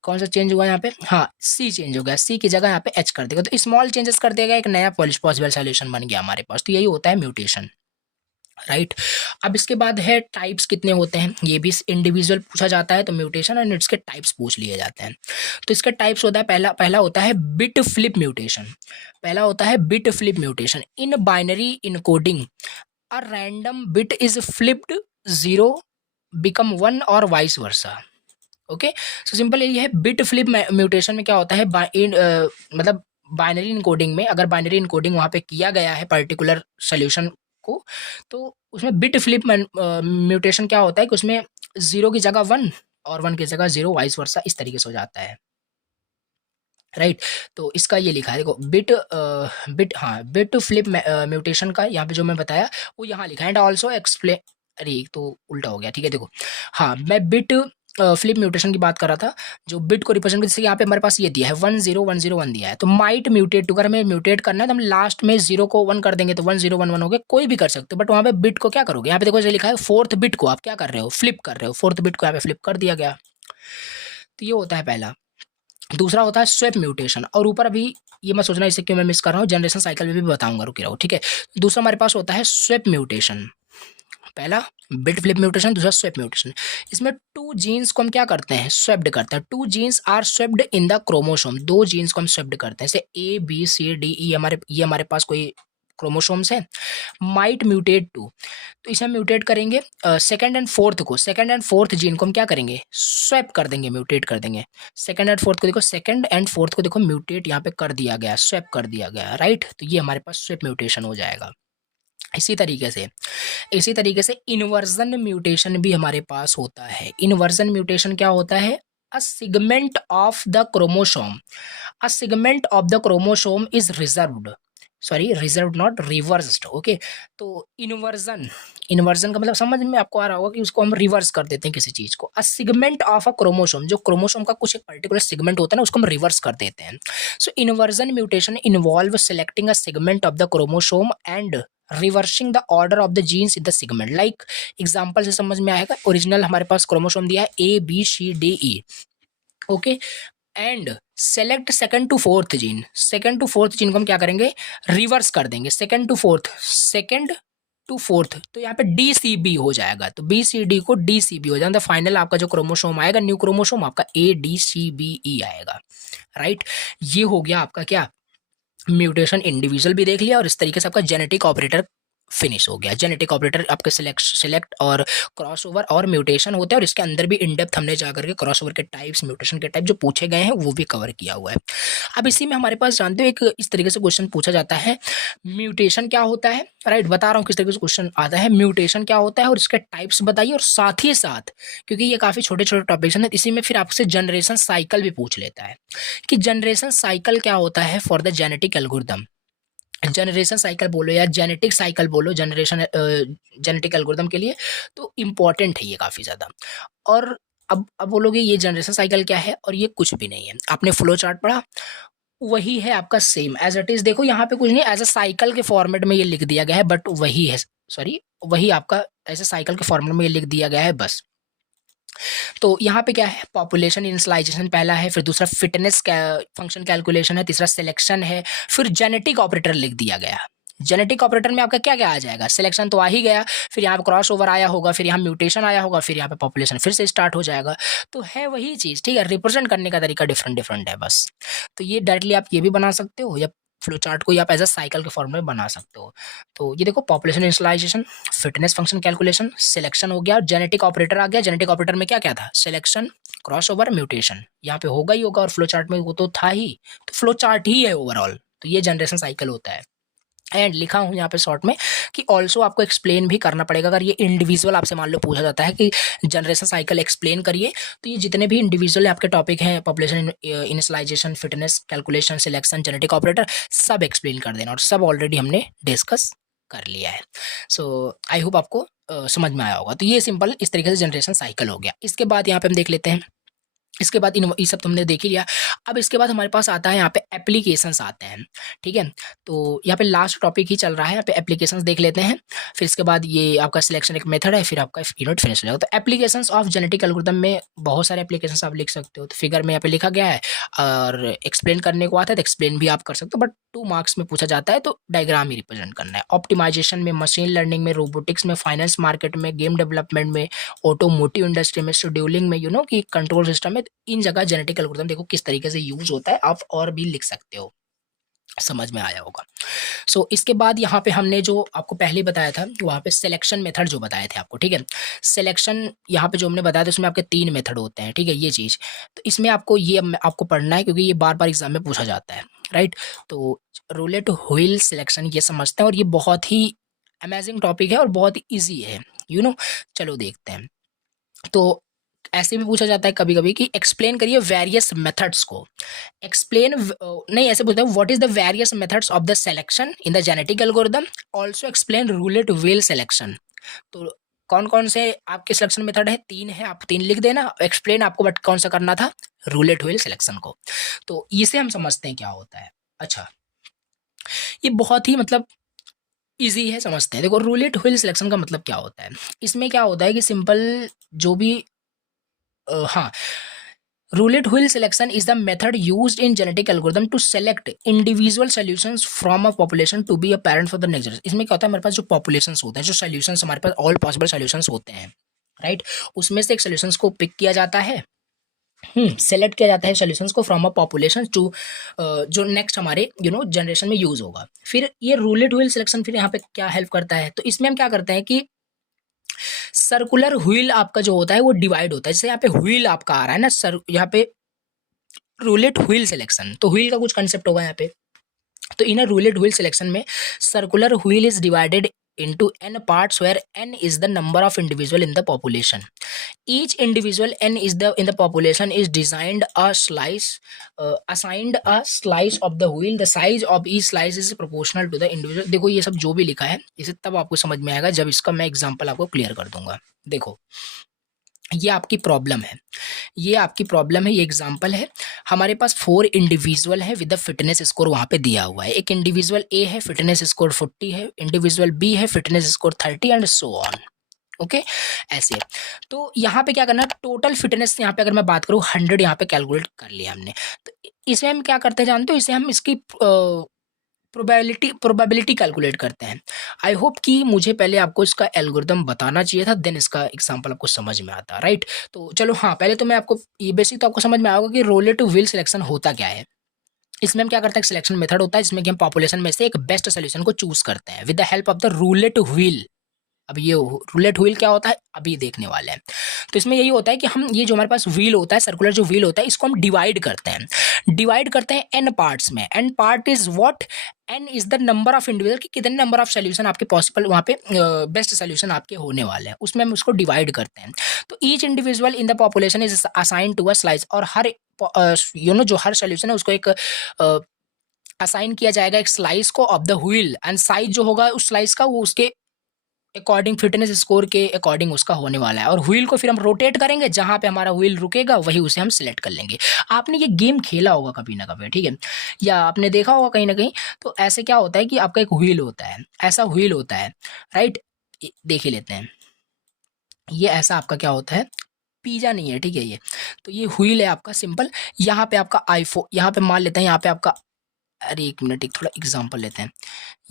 कौन सा चेंज हुआ यहाँ पे, हाँ सी चेंज हो गया, सी की जगह यहाँ पे एच कर देगा, तो स्मॉल चेंजेस कर देगा, एक नया पॉसिबल सोल्यूशन बन गया हमारे पास। तो यही होता है म्यूटेशन, राइट। अब इसके बाद है टाइप्स कितने होते हैं, ये भी इंडिविजुअल पूछा जाता है, तो म्यूटेशन और इसके टाइप्स पूछ लिए जाते हैं। तो इसके टाइप्स होता है, पहला होता है बिट फ्लिप म्यूटेशन। पहला होता है bit flip mutation. In binary encoding a random bit is flipped 0 become 1 और vice versa. Okay, so simple ये है। बिट फ्लिप म्यूटेशन में क्या होता है, मतलब बाइनरी इनकोडिंग में, अगर बाइनरी इनकोडिंग वहाँ पे किया गया है पर्टिकुलर सोल्यूशन को, तो उसमें बिट फ्लिप म्यूटेशन क्या होता है कि उसमें 0 की जगह 1 और 1 की जगह 0 वाइस वर्सा इस तरीके से हो जाता है, राइट। तो इसका ये लिखा है देखो, बिट फ्लिप म्यूटेशन का यहाँ पे जो मैं बताया वो यहाँ लिखा है। एंड ऑल्सो एक्सप्लेन, अरे तो उल्टा हो गया, ठीक है। देखो हाँ, मैं बिट फ्लिप म्यूटेशन की बात कर रहा था, जो बिट को रिप्रेजेंट, जैसे यहाँ पे हमारे पास ये दिया है 10101 दिया है, तो माइट म्यूटेट टू, अगर हमें म्यूटेट करना है तो हम लास्ट में 0 को 1 कर देंगे तो 1011 हो गया, कोई भी कर सकते हो। बट वहाँ पे बिट को क्या करोगे, यहाँ पे देखो लिखा है फोर्थ बिट को आप क्या कर रहे हो, फ्लिप कर रहे हो, फोर्थ बिट को यहाँ पे फ्लिप कर दिया गया। तो ये होता है पहला। दूसरा होता है स्वैप म्यूटेशन, और ऊपर अभी ये मैं सोचना इसे क्यों मैं मिस कर रहा हूँ, जनरेशन साइकिल में भी बताऊंगा, रुके रहो, ठीक है। दूसरा हमारे पास होता है स्वैप म्यूटेशन, पहला बिट फ्लिप म्यूटेशन, दूसरा स्वैप म्यूटेशन। इसमें 2 जीन्स को हम क्या करते हैं, स्वैप्ड करते हैं। 2 genes are swapped in the chromosome, 2 genes को हम स्वैप्ड करते हैं। जैसे ABCDE हमारे पास कोई क्रोमोसोम्स है, माइट म्यूटेट टू, तो इसे हम म्यूटेट करेंगे सेकंड एंड फोर्थ जीन को हम क्या करेंगे, स्वैप कर देंगे, म्यूटेट कर देंगे। सेकंड एंड फोर्थ को देखो म्यूटेट यहाँ पे कर दिया गया, स्वैप कर दिया गया, राइट। तो ये हमारे पास स्वैप म्यूटेशन हो जाएगा। इसी तरीके से इन्वर्जन म्यूटेशन भी हमारे पास होता है। इन्वर्जन म्यूटेशन क्या होता है, अ segment of the chromosome is reserved not reversed. Okay, तो इन्वर्जन का मतलब समझ में आपको आ रहा होगा कि उसको हम रिवर्स कर देते हैं किसी चीज को। अ सेगमेंट ऑफ अ क्रोमोसोम, जो क्रोमोसोम का कुछ एक पर्टिकुलर सेगमेंट होता है ना, उसको हम रिवर्स कर देते हैं। So inversion mutation involve selecting a segment of the chromosome and reversing the order of the genes in the segment. Like example से समझ में आएगा, ओरिजिनल हमारे पास क्रोमोसोम दिया है ABCDE, okay, and select second to fourth gene को हम क्या करेंगे, रिवर्स कर देंगे, सेकंड टू फोर्थ, तो यहाँ पे DCB हो जाएगा, तो BCD को DCB हो जाएगा, फाइनल आपका जो क्रोमोसोम आएगा, न्यू क्रोमोसोम आपका ADCBE आएगा, राइट। ये हो गया आपका क्या, म्यूटेशन। इंडिविजुअल भी देख लिया, और इस तरीके से आपका जेनेटिक ऑपरेटर फिनिश हो गया। जेनेटिक ऑपरेटर आपके सिलेक्ट और क्रॉस ओवर और म्यूटेशन होते हैं, और इसके अंदर भी इन डेप्थ हमने जाकर के क्रॉस ओवर के टाइप्स, म्यूटेशन के टाइप जो पूछे गए हैं वो भी कवर किया हुआ है। अब इसी में हमारे पास जानते हो एक इस तरीके से क्वेश्चन पूछा जाता है, म्यूटेशन क्या होता है, राइट। बता रहा हूँ किस तरीके से क्वेश्चन आता है, म्यूटेशन क्या होता है और इसके टाइप्स बताइए, और साथ ही साथ क्योंकि ये काफ़ी छोटे छोटे टॉपिक्स हैं, इसी में फिर आपसे जनरेशन साइकिल भी पूछ लेता है कि जनरेशन साइकिल क्या होता है for the genetic algorithm. Generation cycle बोलो या जेनेटिक साइकिल बोलो, जनरेशन जेनेटिक एल्गोरिथम के लिए तो इम्पॉर्टेंट है ये काफ़ी ज़्यादा। और अब बोलोगे ये जनरेशन साइकिल क्या है, और ये कुछ भी नहीं है। आपने फ्लो चार्ट पढ़ा, वही है आपका सेम एज इट इज। देखो यहाँ पे कुछ नहीं, एज अ साइकिल के फॉर्मेट में ये लिख दिया गया है, बट वही है, सॉरी वही आपका ऐसे साइकिल के फॉर्मेट में ये लिख दिया गया है बस। तो यहाँ पे क्या है, पॉपुलेशन इनिशियलाइजेशन पहला है, फिर दूसरा फिटनेस फंक्शन कैलकुलेशन है, तीसरा सिलेक्शन है, फिर जेनेटिक ऑपरेटर लिख दिया गया। जेनेटिक ऑपरेटर में आपका क्या क्या आ जाएगा, सिलेक्शन तो आ ही गया, फिर यहाँ पे क्रॉस ओवर आया होगा, फिर यहाँ म्यूटेशन आया होगा, फिर यहाँ पे पॉपुलेशन फिर से स्टार्ट हो जाएगा। तो है वही चीज़, ठीक है, रिप्रेजेंट करने का तरीका डिफरेंट डिफरेंट है बस। तो ये डायरेक्टली आप ये भी बना सकते हो, या फ्लो चार्ट को आप एज अ साइकिल के फॉर्म में बना सकते हो। तो ये देखो, population initialization, fitness function calculation, selection हो गया, जेनेटिक ऑपरेटर आ गया। जेनेटिक ऑपरेटर में क्या क्या था, सिलेक्शन, क्रॉस ओवर, म्यूटेशन, यहाँ पे होगा ही होगा, और फ्लो चार्ट में वो तो था ही, तो फ्लो चार्ट ही है ओवरऑल। तो ये जनरेशन साइकिल होता है। एंड लिखा हूँ यहाँ पे शॉर्ट में कि ऑल्सो आपको एक्सप्लेन भी करना पड़ेगा। अगर ये इंडिविजुअल आपसे मान लो पूछा जाता है कि जनरेशन साइकिल एक्सप्लेन करिए, तो ये जितने भी इंडिविजुअल आपके टॉपिक हैं, population initialization, fitness calculation, selection, genetic operator, सब एक्सप्लेन कर देना, और सब ऑलरेडी हमने डिस्कस कर लिया है। सो आई होप आपको समझ में आया होगा। तो ये सिंपल इस तरीके से जनरेशन साइकिल हो गया। इसके बाद यहाँ पे हम देख लेते हैं, इसके बाद ये सब तुमने देख ही लिया। अब इसके बाद हमारे पास आता है यहाँ पे एप्लीकेशंस आते हैं, ठीक है। तो यहाँ पे लास्ट टॉपिक ही चल रहा है, यहाँ पे एप्लीकेशंस देख लेते हैं। फिर इसके बाद ये आपका सिलेक्शन एक मेथड है, फिर आपका यूनिट फिनिश हो जाएगा। तो एप्लीकेशंस ऑफ जेनेटिक एल्गोरिथम में बहुत सारे एप्लीकेशंस आप लिख सकते हो। तो फिगर में यहाँ पे लिखा गया है, और एक्सप्लेन करने को आता है तो एक्सप्लेन भी आप कर सकते हो, बट 2 मार्क्स में पूछा जाता है तो डायग्राम ही रिप्रेजेंट करना है। ऑप्टिमाइजेशन में, मशीन लर्निंग में, रोबोटिक्स में, फाइनेंस मार्केट में, गेम डेवलपमेंट में, ऑटोमोटिव इंडस्ट्री में, शेड्यूलिंग में, कि कंट्रोल सिस्टम में, इन जगह जेनेटिक एल्गोरिथम देखो किस तरीके से यूज होता है, आप और भी लिख सकते हो। समझ में आया होगा। सो इसके बाद यहाँ पे हमने जो आपको पहले बताया था, वहाँ पे सिलेक्शन मेथड जो बताए थे आपको, ठीक है। सिलेक्शन यहाँ पे जो हमने बताया था उसमें आपके 3 मेथड होते हैं, ठीक है, ये चीज़। तो इसमें आपको ये आपको पढ़ना है, क्योंकि ये बार बार एग्जाम में पूछा जाता है, राइट। तो रूलेट व्हील सिलेक्शन ये समझते हैं, और ये बहुत ही अमेजिंग टॉपिक है और बहुत ही ईजी है, चलो देखते हैं। तो ऐसे भी पूछा जाता है कभी कभी कि एक्सप्लेन करिए वेरियस मेथड्स को। एक्सप्लेन नहीं, ऐसे बोलते हैं, what is the various methods of the selection in the genetic algorithm, also explain roulette wheel selection. तो कौन कौन से आपके सिलेक्शन मेथड है, 3 है, आप 3 लिख देना। एक्सप्लेन आपको बट कौन सा करना था, रूलेट व्हील सिलेक्शन को। तो इसे हम समझते हैं क्या होता है। अच्छा, ये बहुत ही मतलब इजी है, समझते हैं। देखो, रूलेट व्हील सिलेक्शन का मतलब क्या होता है। इसमें क्या होता है कि सिंपल जो भी हाँ, roulette wheel selection is the method used in genetic algorithm to select individual solutions from a population to be a parent for the next generation। इसमें क्या होता है, हमारे पास जो populations होते हैं, जो solutions हमारे पास all possible solutions होते हैं, राइट, उसमें से एक solutions को पिक किया जाता है, सेलेक्ट किया जाता है solutions को फ्रॉम अ पॉपुलेशन टू जो नेक्स्ट हमारे जनरेशन में यूज होगा। फिर ये रूलेट व्हील सिलेक्शन फिर यहाँ पे क्या हेल्प करता है, तो इसमें हम क्या करते हैं कि सर्कुलर व्हील आपका जो होता है वो डिवाइड होता है। जैसे यहाँ पे व्हील आपका आ रहा है ना, यहाँ पे रूलेट व्हील सिलेक्शन, तो व्हील का कुछ कंसेप्ट होगा यहाँ पे। तो इन अ रूलेट व्हील सिलेक्शन में circular wheel is divided into n parts where n is the number of individual in the population. Each individual n is in the population is assigned a slice of the wheel. The size of each slice is proportional to the individual. देखो ये सब जो भी लिखा है इसे तब आपको समझ में आएगा जब इसका मैं एग्जांपल आपको क्लियर कर दूंगा। देखो, ये आपकी प्रॉब्लम है, ये एग्जाम्पल है। हमारे पास 4 इंडिविजुअल है विद द फिटनेस स्कोर वहाँ पे दिया हुआ है। एक इंडिविजुअल ए है, फिटनेस स्कोर 40 है, इंडिविजुअल बी है, fitness score 30 and so on, okay, ऐसे। तो यहाँ पे क्या करना, टोटल फिटनेस यहाँ पे अगर मैं बात करूँ 100 यहाँ पे कैलकुलेट कर लिया हमने। तो इसे हम क्या करते हैं जानते हो, इसे हम इसकी प्रोबेबिलिटी कैलकुलेट करते हैं। आई होप कि मुझे पहले आपको इसका एल्गोरिदम बताना चाहिए था, देन इसका एग्जांपल आपको समझ में आता, राइट। तो चलो, हाँ, पहले तो मैं आपको ये बेसिक तो आपको समझ में आएगा कि रूलेट व्हील सिलेक्शन होता क्या है। इसमें हम क्या करते हैं, सिलेक्शन मेथड होता है जिसमें कि हम पॉपुलेशन में से एक बेस्ट सोल्यूशन को चूज करते हैं with the help of the roulette wheel. अब ये रूलेट व्हील क्या होता है अभी देखने वाले हैं। तो इसमें यही होता है कि हम ये जो हमारे पास व्हील होता है, सर्कुलर जो व्हील होता है, इसको हम डिवाइड करते हैं एन पार्ट्स में। N part is what, N is the number of individual कि कितने नंबर ऑफ सोल्यूशन आपके पॉसिबल वहाँ पे बेस्ट सोल्यूशन आपके होने वाले हैं, उसमें हम उसको डिवाइड करते हैं। तो each individual in the population is assign to a slice, और हर जो हर सोल्यूशन है उसको एक असाइन किया जाएगा एक स्लाइस को of the wheel, and size जो होगा उस स्लाइस का वो उसके अकॉर्डिंग फिटनेस स्कोर के अकॉर्डिंग उसका होने वाला है। और व्हील को फिर हम रोटेट करेंगे, जहां पे हमारा व्हील रुकेगा वही उसे हम सिलेक्ट कर लेंगे। आपने ये गेम खेला होगा कभी ना कभी, ठीक है, या आपने देखा होगा कहीं ना कहीं। तो ऐसे क्या होता है कि आपका एक व्हील होता है, ऐसा व्हील होता है, राइट। देख ही लेते हैं, ये ऐसा आपका क्या होता है, पिज्जा नहीं है, ठीक है। ये तो ये व्हील है आपका सिंपल। यहाँ पे आपका आईफोन, यहाँ पे मान लेते हैं, यहाँ पे आपका, अरे एक मिनट, एक थोड़ा एग्जांपल लेते हैं।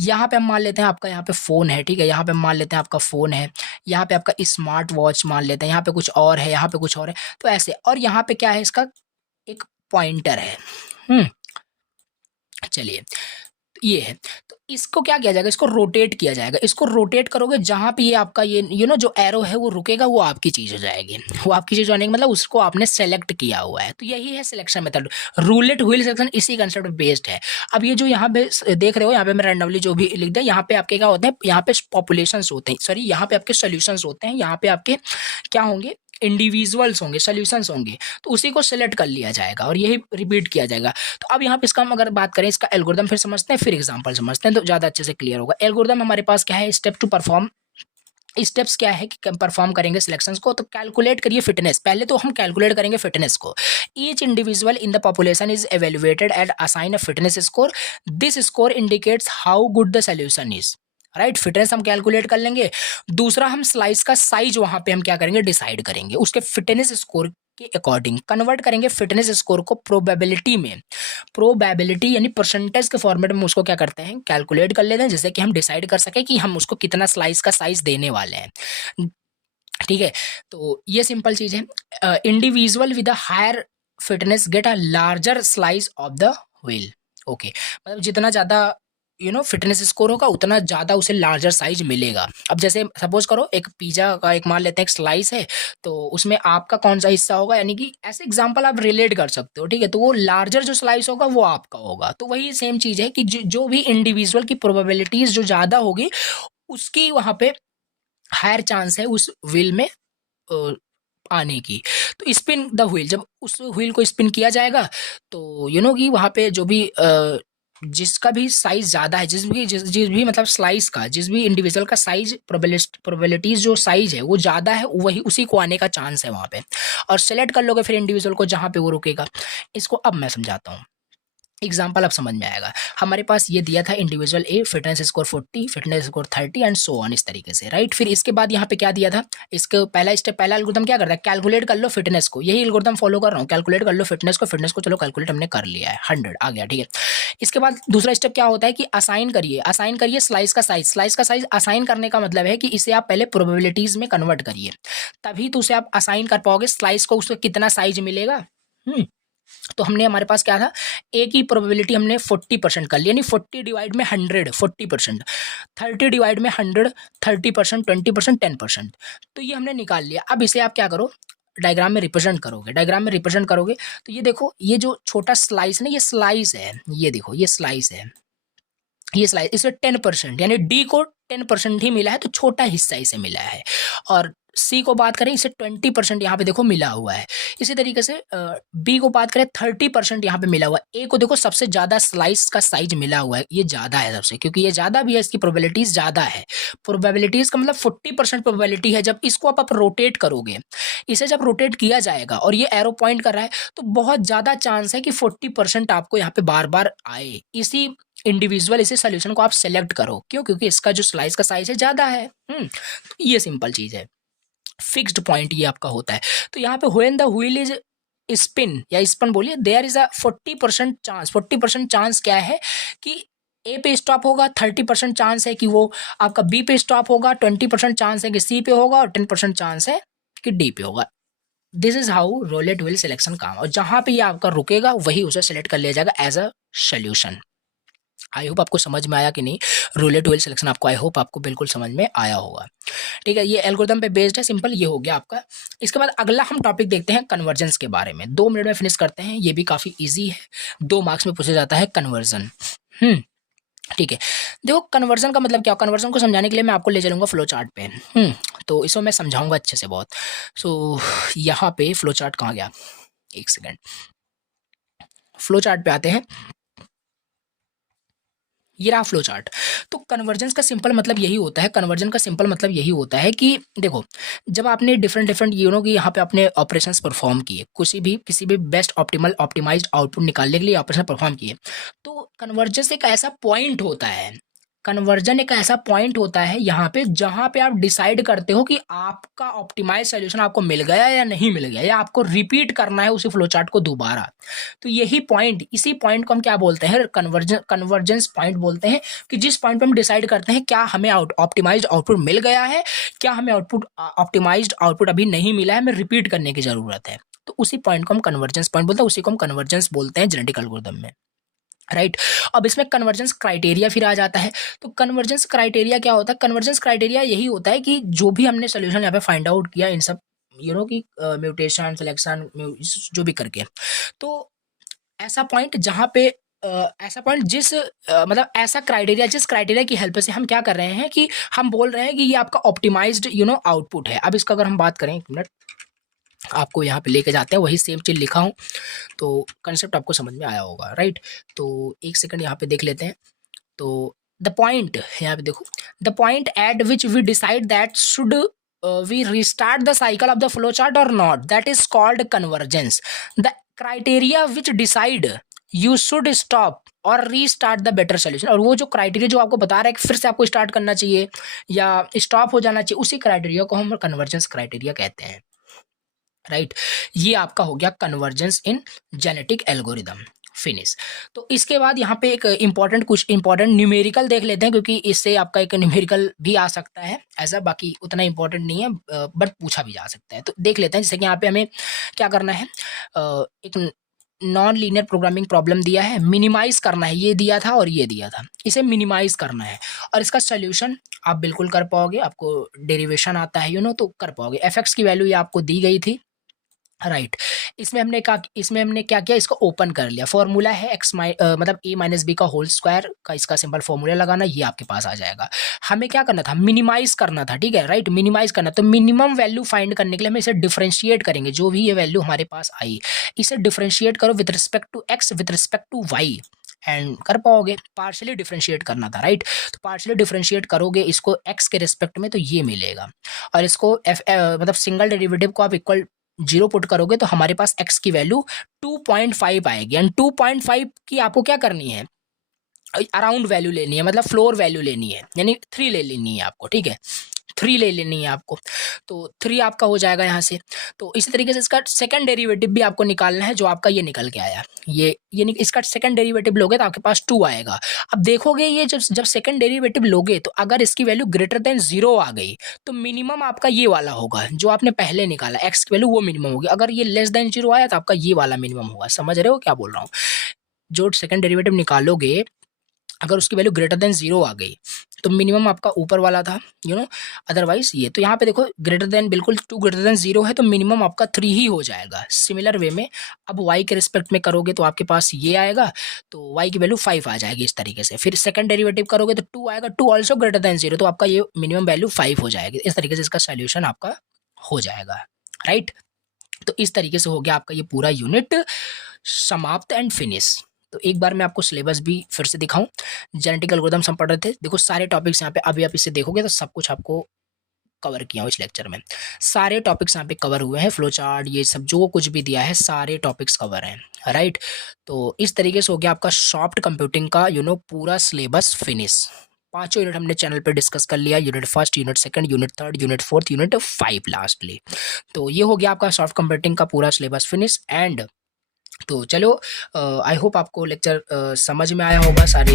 यहाँ पे हम मान लेते हैं आपका यहाँ पे फ़ोन है, ठीक है, यहाँ पे हम मान लेते हैं आपका फ़ोन है, यहाँ पे आपका स्मार्ट वॉच मान लेते हैं, यहाँ पे कुछ और है, यहाँ पे कुछ और है, तो ऐसे। और यहाँ पे क्या है, इसका एक पॉइंटर है। चलिए, तो ये है। तो इसको क्या किया जाएगा, इसको रोटेट किया जाएगा। इसको रोटेट करोगे, जहाँ पे ये आपका ये जो एरो है वो रुकेगा, वो आपकी चीज़ हो जाएगी। वो आपकी चीज़ होने का मतलब उसको आपने सेलेक्ट किया हुआ है। तो यही है selection method, roulette wheel selection, इसी कंसेप्ट बेस्ड है। अब ये जो यहाँ पे देख रहे हो, यहाँ पे मैं रैंडमली जो भी लिख दिया, यहाँ पे आपके क्या होते हैं, यहाँ पे पॉपुलेशंस होते हैं, सॉरी, यहाँ पे आपके सोल्यूशंस होते हैं, यहाँ पे आपके क्या होंगे, इंडिविजुअल्स होंगे, सोल्यूशंस होंगे। तो उसी को सिलेक्ट कर लिया जाएगा और यही रिपीट किया जाएगा। तो अब यहाँ पे इसका हम अगर बात करें, इसका एल्गोरिदम फिर समझते हैं, फिर एग्जांपल समझते हैं, तो ज़्यादा अच्छे से क्लियर होगा। एल्गोरिदम हमारे पास क्या है, स्टेप टू परफॉर्म, स्टेप्स क्या है कि परफॉर्म करेंगे सिलेक्शंस को। तो कैलकुलेट करिए फिटनेस, पहले तो हम कैलकुलेट करेंगे फिटनेस को। Each individual in the population is evaluated and assign a fitness score, this score indicates how good the solution is, right. Fitness हम कैलकुलेट कर लेंगे। दूसरा, हम स्लाइस का साइज वहां पे हम क्या करेंगे, डिसाइड करेंगे, उसके फिटनेस स्कोर के अकॉर्डिंग कन्वर्ट करेंगे फिटनेस स्कोर को प्रोबेबिलिटी में। प्रोबेबिलिटी यानी परसेंटेज के फॉर्मेट में उसको क्या करते हैं, कैलकुलेट कर लेते हैं, जैसे कि हम डिसाइड कर सके कि हम उसको कितना स्लाइस का साइज देने वाले हैं, ठीक है। तो ये सिंपल चीज है। Individual with a higher fitness get a larger slice of the wheel, okay. मतलब जितना ज्यादा फिटनेस स्कोर होगा, उतना ज़्यादा उसे लार्जर साइज मिलेगा। अब जैसे सपोज करो, एक पिज़्ज़ा का एक मान लेते हैं एक स्लाइस है, तो उसमें आपका कौन सा हिस्सा होगा, यानी कि ऐसे एग्जांपल आप रिलेट कर सकते हो, ठीक है। तो वो लार्जर जो स्लाइस होगा वो आपका होगा। तो वही सेम चीज़ है कि जो भी इंडिविजुअल की प्रोबेबिलिटीज जो ज़्यादा होगी, उसकी वहाँ पे हायर चांस है उस व्हील में आने की। तो स्पिन द व्हील, जब उस व्हील को स्पिन किया जाएगा, तो कि वहाँ पे जो भी जिसका भी साइज ज़्यादा है, जिस भी मतलब स्लाइस का, जिस भी इंडिविजुअल का साइज, प्रोबेबिलिटीज जो साइज है वो ज़्यादा है, वही उसी को आने का चांस है वहाँ पे। और सेलेक्ट कर लोगे फिर इंडिविजुअल को जहाँ पे वो रुकेगा। इसको अब मैं समझाता हूँ, एग्जाम्पल अब समझ में आएगा। हमारे पास ये दिया था individual A, fitness score 40, fitness score 30 and so on, इस तरीके से, राइट। फिर इसके बाद यहाँ पे क्या दिया था, इसका पहला स्टेप, पहला एल्गोरिथम क्या करता है, कैलकुलेट कर लो फिटनेस को। यही एल्गोरिथम फॉलो कर रहा हूँ, कैलकुलेट कर लो फिटनेस को चलो कैलकुलेट हमने कर लिया है, 100 आ गया, ठीक है। इसके बाद दूसरा स्टेप क्या होता है कि असाइन करिए स्लाइस का साइज असाइन करने का मतलब है कि इसे आप पहले प्रोबेबिलिटीज में कन्वर्ट करिए, तभी तो उसे आप असाइन कर पाओगे स्लाइस को, उसको कितना साइज मिलेगा। तो हमने, हमारे पास क्या था, ए की प्रोबेबिलिटी हमने 40% कर ली, यानी 40 डिवाइड में 100 40%, 30 डिवाइड में 100 30%, 20% 10%। तो ये हमने निकाल लिया। अब इसे आप क्या करो, डायग्राम में रिप्रेजेंट करोगे। तो ये देखो, ये जो छोटा स्लाइस ना, ये स्लाइस है, ये देखो ये स्लाइस है, ये स्लाइस, इसमें 10% यानी डी को 10% ही मिला है, तो छोटा हिस्सा इसे मिला है। और सी को बात करें, इसे 20% यहाँ पे देखो मिला हुआ है। इसी तरीके से बी को बात करें, 30% यहाँ पे मिला हुआ है। ए को देखो सबसे ज़्यादा स्लाइस का साइज मिला हुआ है, ये ज़्यादा है सबसे, क्योंकि ये ज़्यादा भी है, इसकी प्रोबेबिलिटीज ज़्यादा है। प्रोबेबिलिटीज का मतलब 40% प्रोबेबिलिटी है। जब इसको आप रोटेट करोगे, इसे जब रोटेट किया जाएगा और ये एरो पॉइंट कर रहा है, तो बहुत ज़्यादा चांस है कि 40% आपको यहाँ पे बार बार आए। इसी इंडिविजुअल इसे सोल्यूशन को आप सेलेक्ट करो, क्यों, क्योंकि इसका जो स्लाइस का साइज है ज़्यादा है। तो ये सिंपल चीज़ है, फिक्स्ड पॉइंट ये आपका होता है। तो यहाँ पे when the wheel is spin या स्पन बोलिए, there is a 40% chance. 40% chance क्या है कि ए पे स्टॉप होगा, 30% चांस है कि वो आपका बी पे स्टॉप होगा, 20% चांस है कि सी पे होगा, और 10% चांस है कि डी पे होगा। This is how roulette will selection काम, और जहां पे ये आपका रुकेगा वही उसे सिलेक्ट कर लिया जाएगा as a solution. I hope आपको समझ में आया कि नहीं, रोलेट विल सिलेक्शन आपको, आई होप आपको बिल्कुल समझ में आया होगा। ठीक है, ये एल्गोरिथम पे बेस्ड है, सिंपल ये हो गया आपका। इसके बाद अगला हम टॉपिक देखते हैं कन्वर्जेंस के बारे में, 2 मिनट में फिनिश करते हैं, ये भी काफ़ी ईजी है, 2 मार्क्स में पूछा जाता है कन्वर्जन। ठीक है, देखो कन्वर्जन का मतलब क्या, कन्वर्जन को समझाने के लिए मैं आपको ले चलूँगा फ्लो चार्ट पे। तो इसमें मैं समझाऊंगा अच्छे से बहुत। सो यहाँ पे फ्लो चार्ट कहाँ गया, एक सेकेंड, फ्लो चार्ट पे आते हैं, ये रहा फ्लो चार्ट। तो कन्वर्जेंस का सिंपल मतलब यही होता है, कन्वर्जन का सिंपल मतलब यही होता है कि देखो, जब आपने डिफरेंट कि यहाँ पे आपने ऑपरेशंस परफॉर्म किए, किसी भी बेस्ट ऑप्टिमाइज्ड आउटपुट निकालने के लिए ऑपरेशन परफॉर्म किए, तो कन्वर्जेंस एक ऐसा पॉइंट होता है, कन्वर्जन एक ऐसा पॉइंट होता है यहाँ पे जहाँ पे आप डिसाइड करते हो कि आपका ऑप्टिमाइज सोल्यूशन आपको मिल गया या नहीं मिल गया, या आपको रिपीट करना है उसी फ्लो चार्ट को दोबारा। तो यही पॉइंट, इसी पॉइंट को हम क्या बोलते हैं, कन्वर्जेंस पॉइंट बोलते हैं, कि जिस पॉइंट पे हम डिसाइड करते हैं क्या हमें ऑप्टिमाइज्ड आउटपुट मिल गया है, क्या हमें ऑप्टिमाइज्ड आउटपुट अभी नहीं मिला है, हमें रिपीट करने की जरूरत है। तो उसी पॉइंट को हम कन्वर्जेंस पॉइंट बोलते हैं, उसी को हम कन्वर्जेंस बोलते हैं जेनेटिक एल्गोरिथम में, राइट। अब इसमें कन्वर्जेंस क्राइटेरिया फिर आ जाता है। तो कन्वर्जेंस क्राइटेरिया क्या होता है, कन्वर्जेंस क्राइटेरिया यही होता है कि जो भी हमने सोल्यूशन यहाँ पे फाइंड आउट किया, इन सब कि म्यूटेशन सिलेक्शन जो भी करके, तो ऐसा पॉइंट जहाँ पे ऐसा पॉइंट मतलब ऐसा क्राइटेरिया, जिस क्राइटेरिया की हेल्प से हम क्या कर रहे हैं कि हम बोल रहे हैं कि ये आपका ऑप्टिमाइज्ड आउटपुट है। अब इसका अगर हम बात करें, एक मिनट आपको यहाँ पे लेके जाते हैं, वही सेम चीज लिखा हूँ, तो कंसेप्ट आपको समझ में आया होगा, राइट। तो एक सेकंड यहाँ पे देख लेते हैं। तो द पॉइंट यहाँ पे देखो, the point at which we decide that should we restart the cycle of the flow chart or not, that is called convergence. The criteria which decide you should stop or restart the better solution, और वो जो क्राइटेरिया जो आपको बता रहा है कि फिर से आपको स्टार्ट करना चाहिए या स्टॉप हो जाना चाहिए, उसी क्राइटेरिया को हम कन्वर्जेंस क्राइटेरिया कहते हैं, राइट। ये आपका हो गया convergence in genetic algorithm, finish. तो इसके बाद यहाँ पे कुछ इंपॉर्टेंट न्यूमेरिकल देख लेते हैं, क्योंकि इससे आपका एक न्यूमेरिकल भी आ सकता है, ऐसा बाकी उतना इंपॉर्टेंट नहीं है, बट पूछा भी जा सकता है। तो देख लेते हैं, जैसे कि यहाँ पे हमें क्या करना है, एक नॉन लीनियर प्रोग्रामिंग प्रॉब्लम दिया है, मिनिमाइज करना है, ये दिया था और ये दिया था, इसे मिनिमाइज करना है, और इसका सोल्यूशन आप बिल्कुल कर पाओगे, आपको डेरिवेशन आता है तो कर पाओगे। एफ की वैल्यू ये आपको दी गई थी, राइट। इसमें हमने क्या किया, इसको ओपन कर लिया, फॉर्मूला है मतलब a माइनस बी का होल स्क्वायर का, इसका सिंपल फॉर्मूला लगाना, ये आपके पास आ जाएगा। हमें क्या करना था, मिनिमाइज करना था, ठीक है, राइट, मिनिमाइज करना। तो मिनिमम वैल्यू फाइंड करने के लिए हम इसे डिफरेंशिएट करेंगे, जो भी ये वैल्यू हमारे पास आई, इसे डिफरेंशिएट करो with respect to X, with respect to Y, and कर पाओगे। पार्शियली डिफरेंशिएट करना था, राइट। तो पार्शियली डिफरेंशिएट करोगे इसको एक्स के रिस्पेक्ट में, तो ये मिलेगा, और इसको मतलब सिंगल डेरिवेटिव को आप इक्वल 0 पुट करोगे तो हमारे पास x की वैल्यू 2.5 आएगी, एंड 2.5 की आपको क्या करनी है, अराउंड वैल्यू लेनी है, मतलब फ्लोर वैल्यू लेनी है, यानी 3 ले लेनी है आपको, ठीक है, 3 ले लेनी है आपको, तो 3 आपका हो जाएगा यहाँ से। तो इसी तरीके से इसका सेकंड डेरिवेटिव भी आपको निकालना है, जो आपका ये निकल के आया, ये इसका सेकंड डेरिवेटिव लोगे तो आपके पास 2 आएगा। अब देखोगे ये जब सेकंड डेरिवेटिव लोगे, तो अगर इसकी वैल्यू ग्रेटर देन 0 आ गई, तो मिनिमम आपका ये वाला होगा, जो आपने पहले निकाला एक्स की वैल्यू, वो मिनिमम होगी। अगर ये लेस देन 0 आया तो आपका ये वाला मिनिमम होगा। समझ रहे हो क्या बोल रहा हूँ, जो सेकंड डेरिवेटिव निकालोगे, अगर उसकी वैल्यू ग्रेटर देन 0 आ गई तो मिनिमम आपका ऊपर वाला था, अदरवाइज ये। तो यहाँ पे देखो ग्रेटर देन, बिल्कुल 2 ग्रेटर देन 0 है, तो मिनिमम आपका 3 ही हो जाएगा। सिमिलर वे में अब y के रिस्पेक्ट में करोगे तो आपके पास ये आएगा, तो y की वैल्यू 5 आ जाएगी इस तरीके से। फिर सेकंड डेरिवेटिव करोगे तो 2 आएगा, 2 ऑल्सो ग्रेटर देन 0, तो आपका ये मिनिमम वैल्यू 5 हो जाएगी। इस तरीके से इसका सोल्यूशन आपका हो जाएगा, राइट। तो इस तरीके से हो गया आपका ये पूरा यूनिट समाप्त एंड फिनिश। तो एक बार मैं आपको सिलेबस भी फिर से दिखाऊं, जेनेटिक एल्गोरिथम हम पढ़ रहे थे, देखो सारे टॉपिक्स यहाँ पे, अभी आप इसे देखोगे तो सब कुछ आपको कवर किया हूँ इस लेक्चर में, सारे टॉपिक्स यहाँ पे कवर हुए हैं, फ्लो चार्ट ये सब जो कुछ भी दिया है सारे टॉपिक्स कवर हैं, राइट। तो इस तरीके से हो गया आपका सॉफ्ट कंप्यूटिंग का पूरा सिलेबस फिनिश। 5 यूनिट हमने चैनल पे डिस्कस कर लिया, unit 1, unit 2, unit 3, unit 4, unit 5 lastly. तो ये हो गया आपका सॉफ्ट कंप्यूटिंग का पूरा सिलेबस फिनिश। एंड तो चलो, आई होप आपको लेक्चर समझ में आया होगा, सारे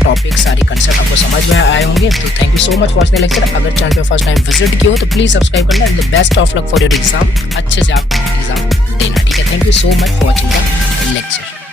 टॉपिक, सारे कंसेप्ट आपको समझ में आए होंगे। तो thank you so much for watching the lecture. अगर चैनल पे फर्स्ट टाइम विजिट किए हो तो प्लीज़ सब्सक्राइब करना। The best of luck for your exam, अच्छे से आप देना, ठीक है। Thank you so much for watching the lecture.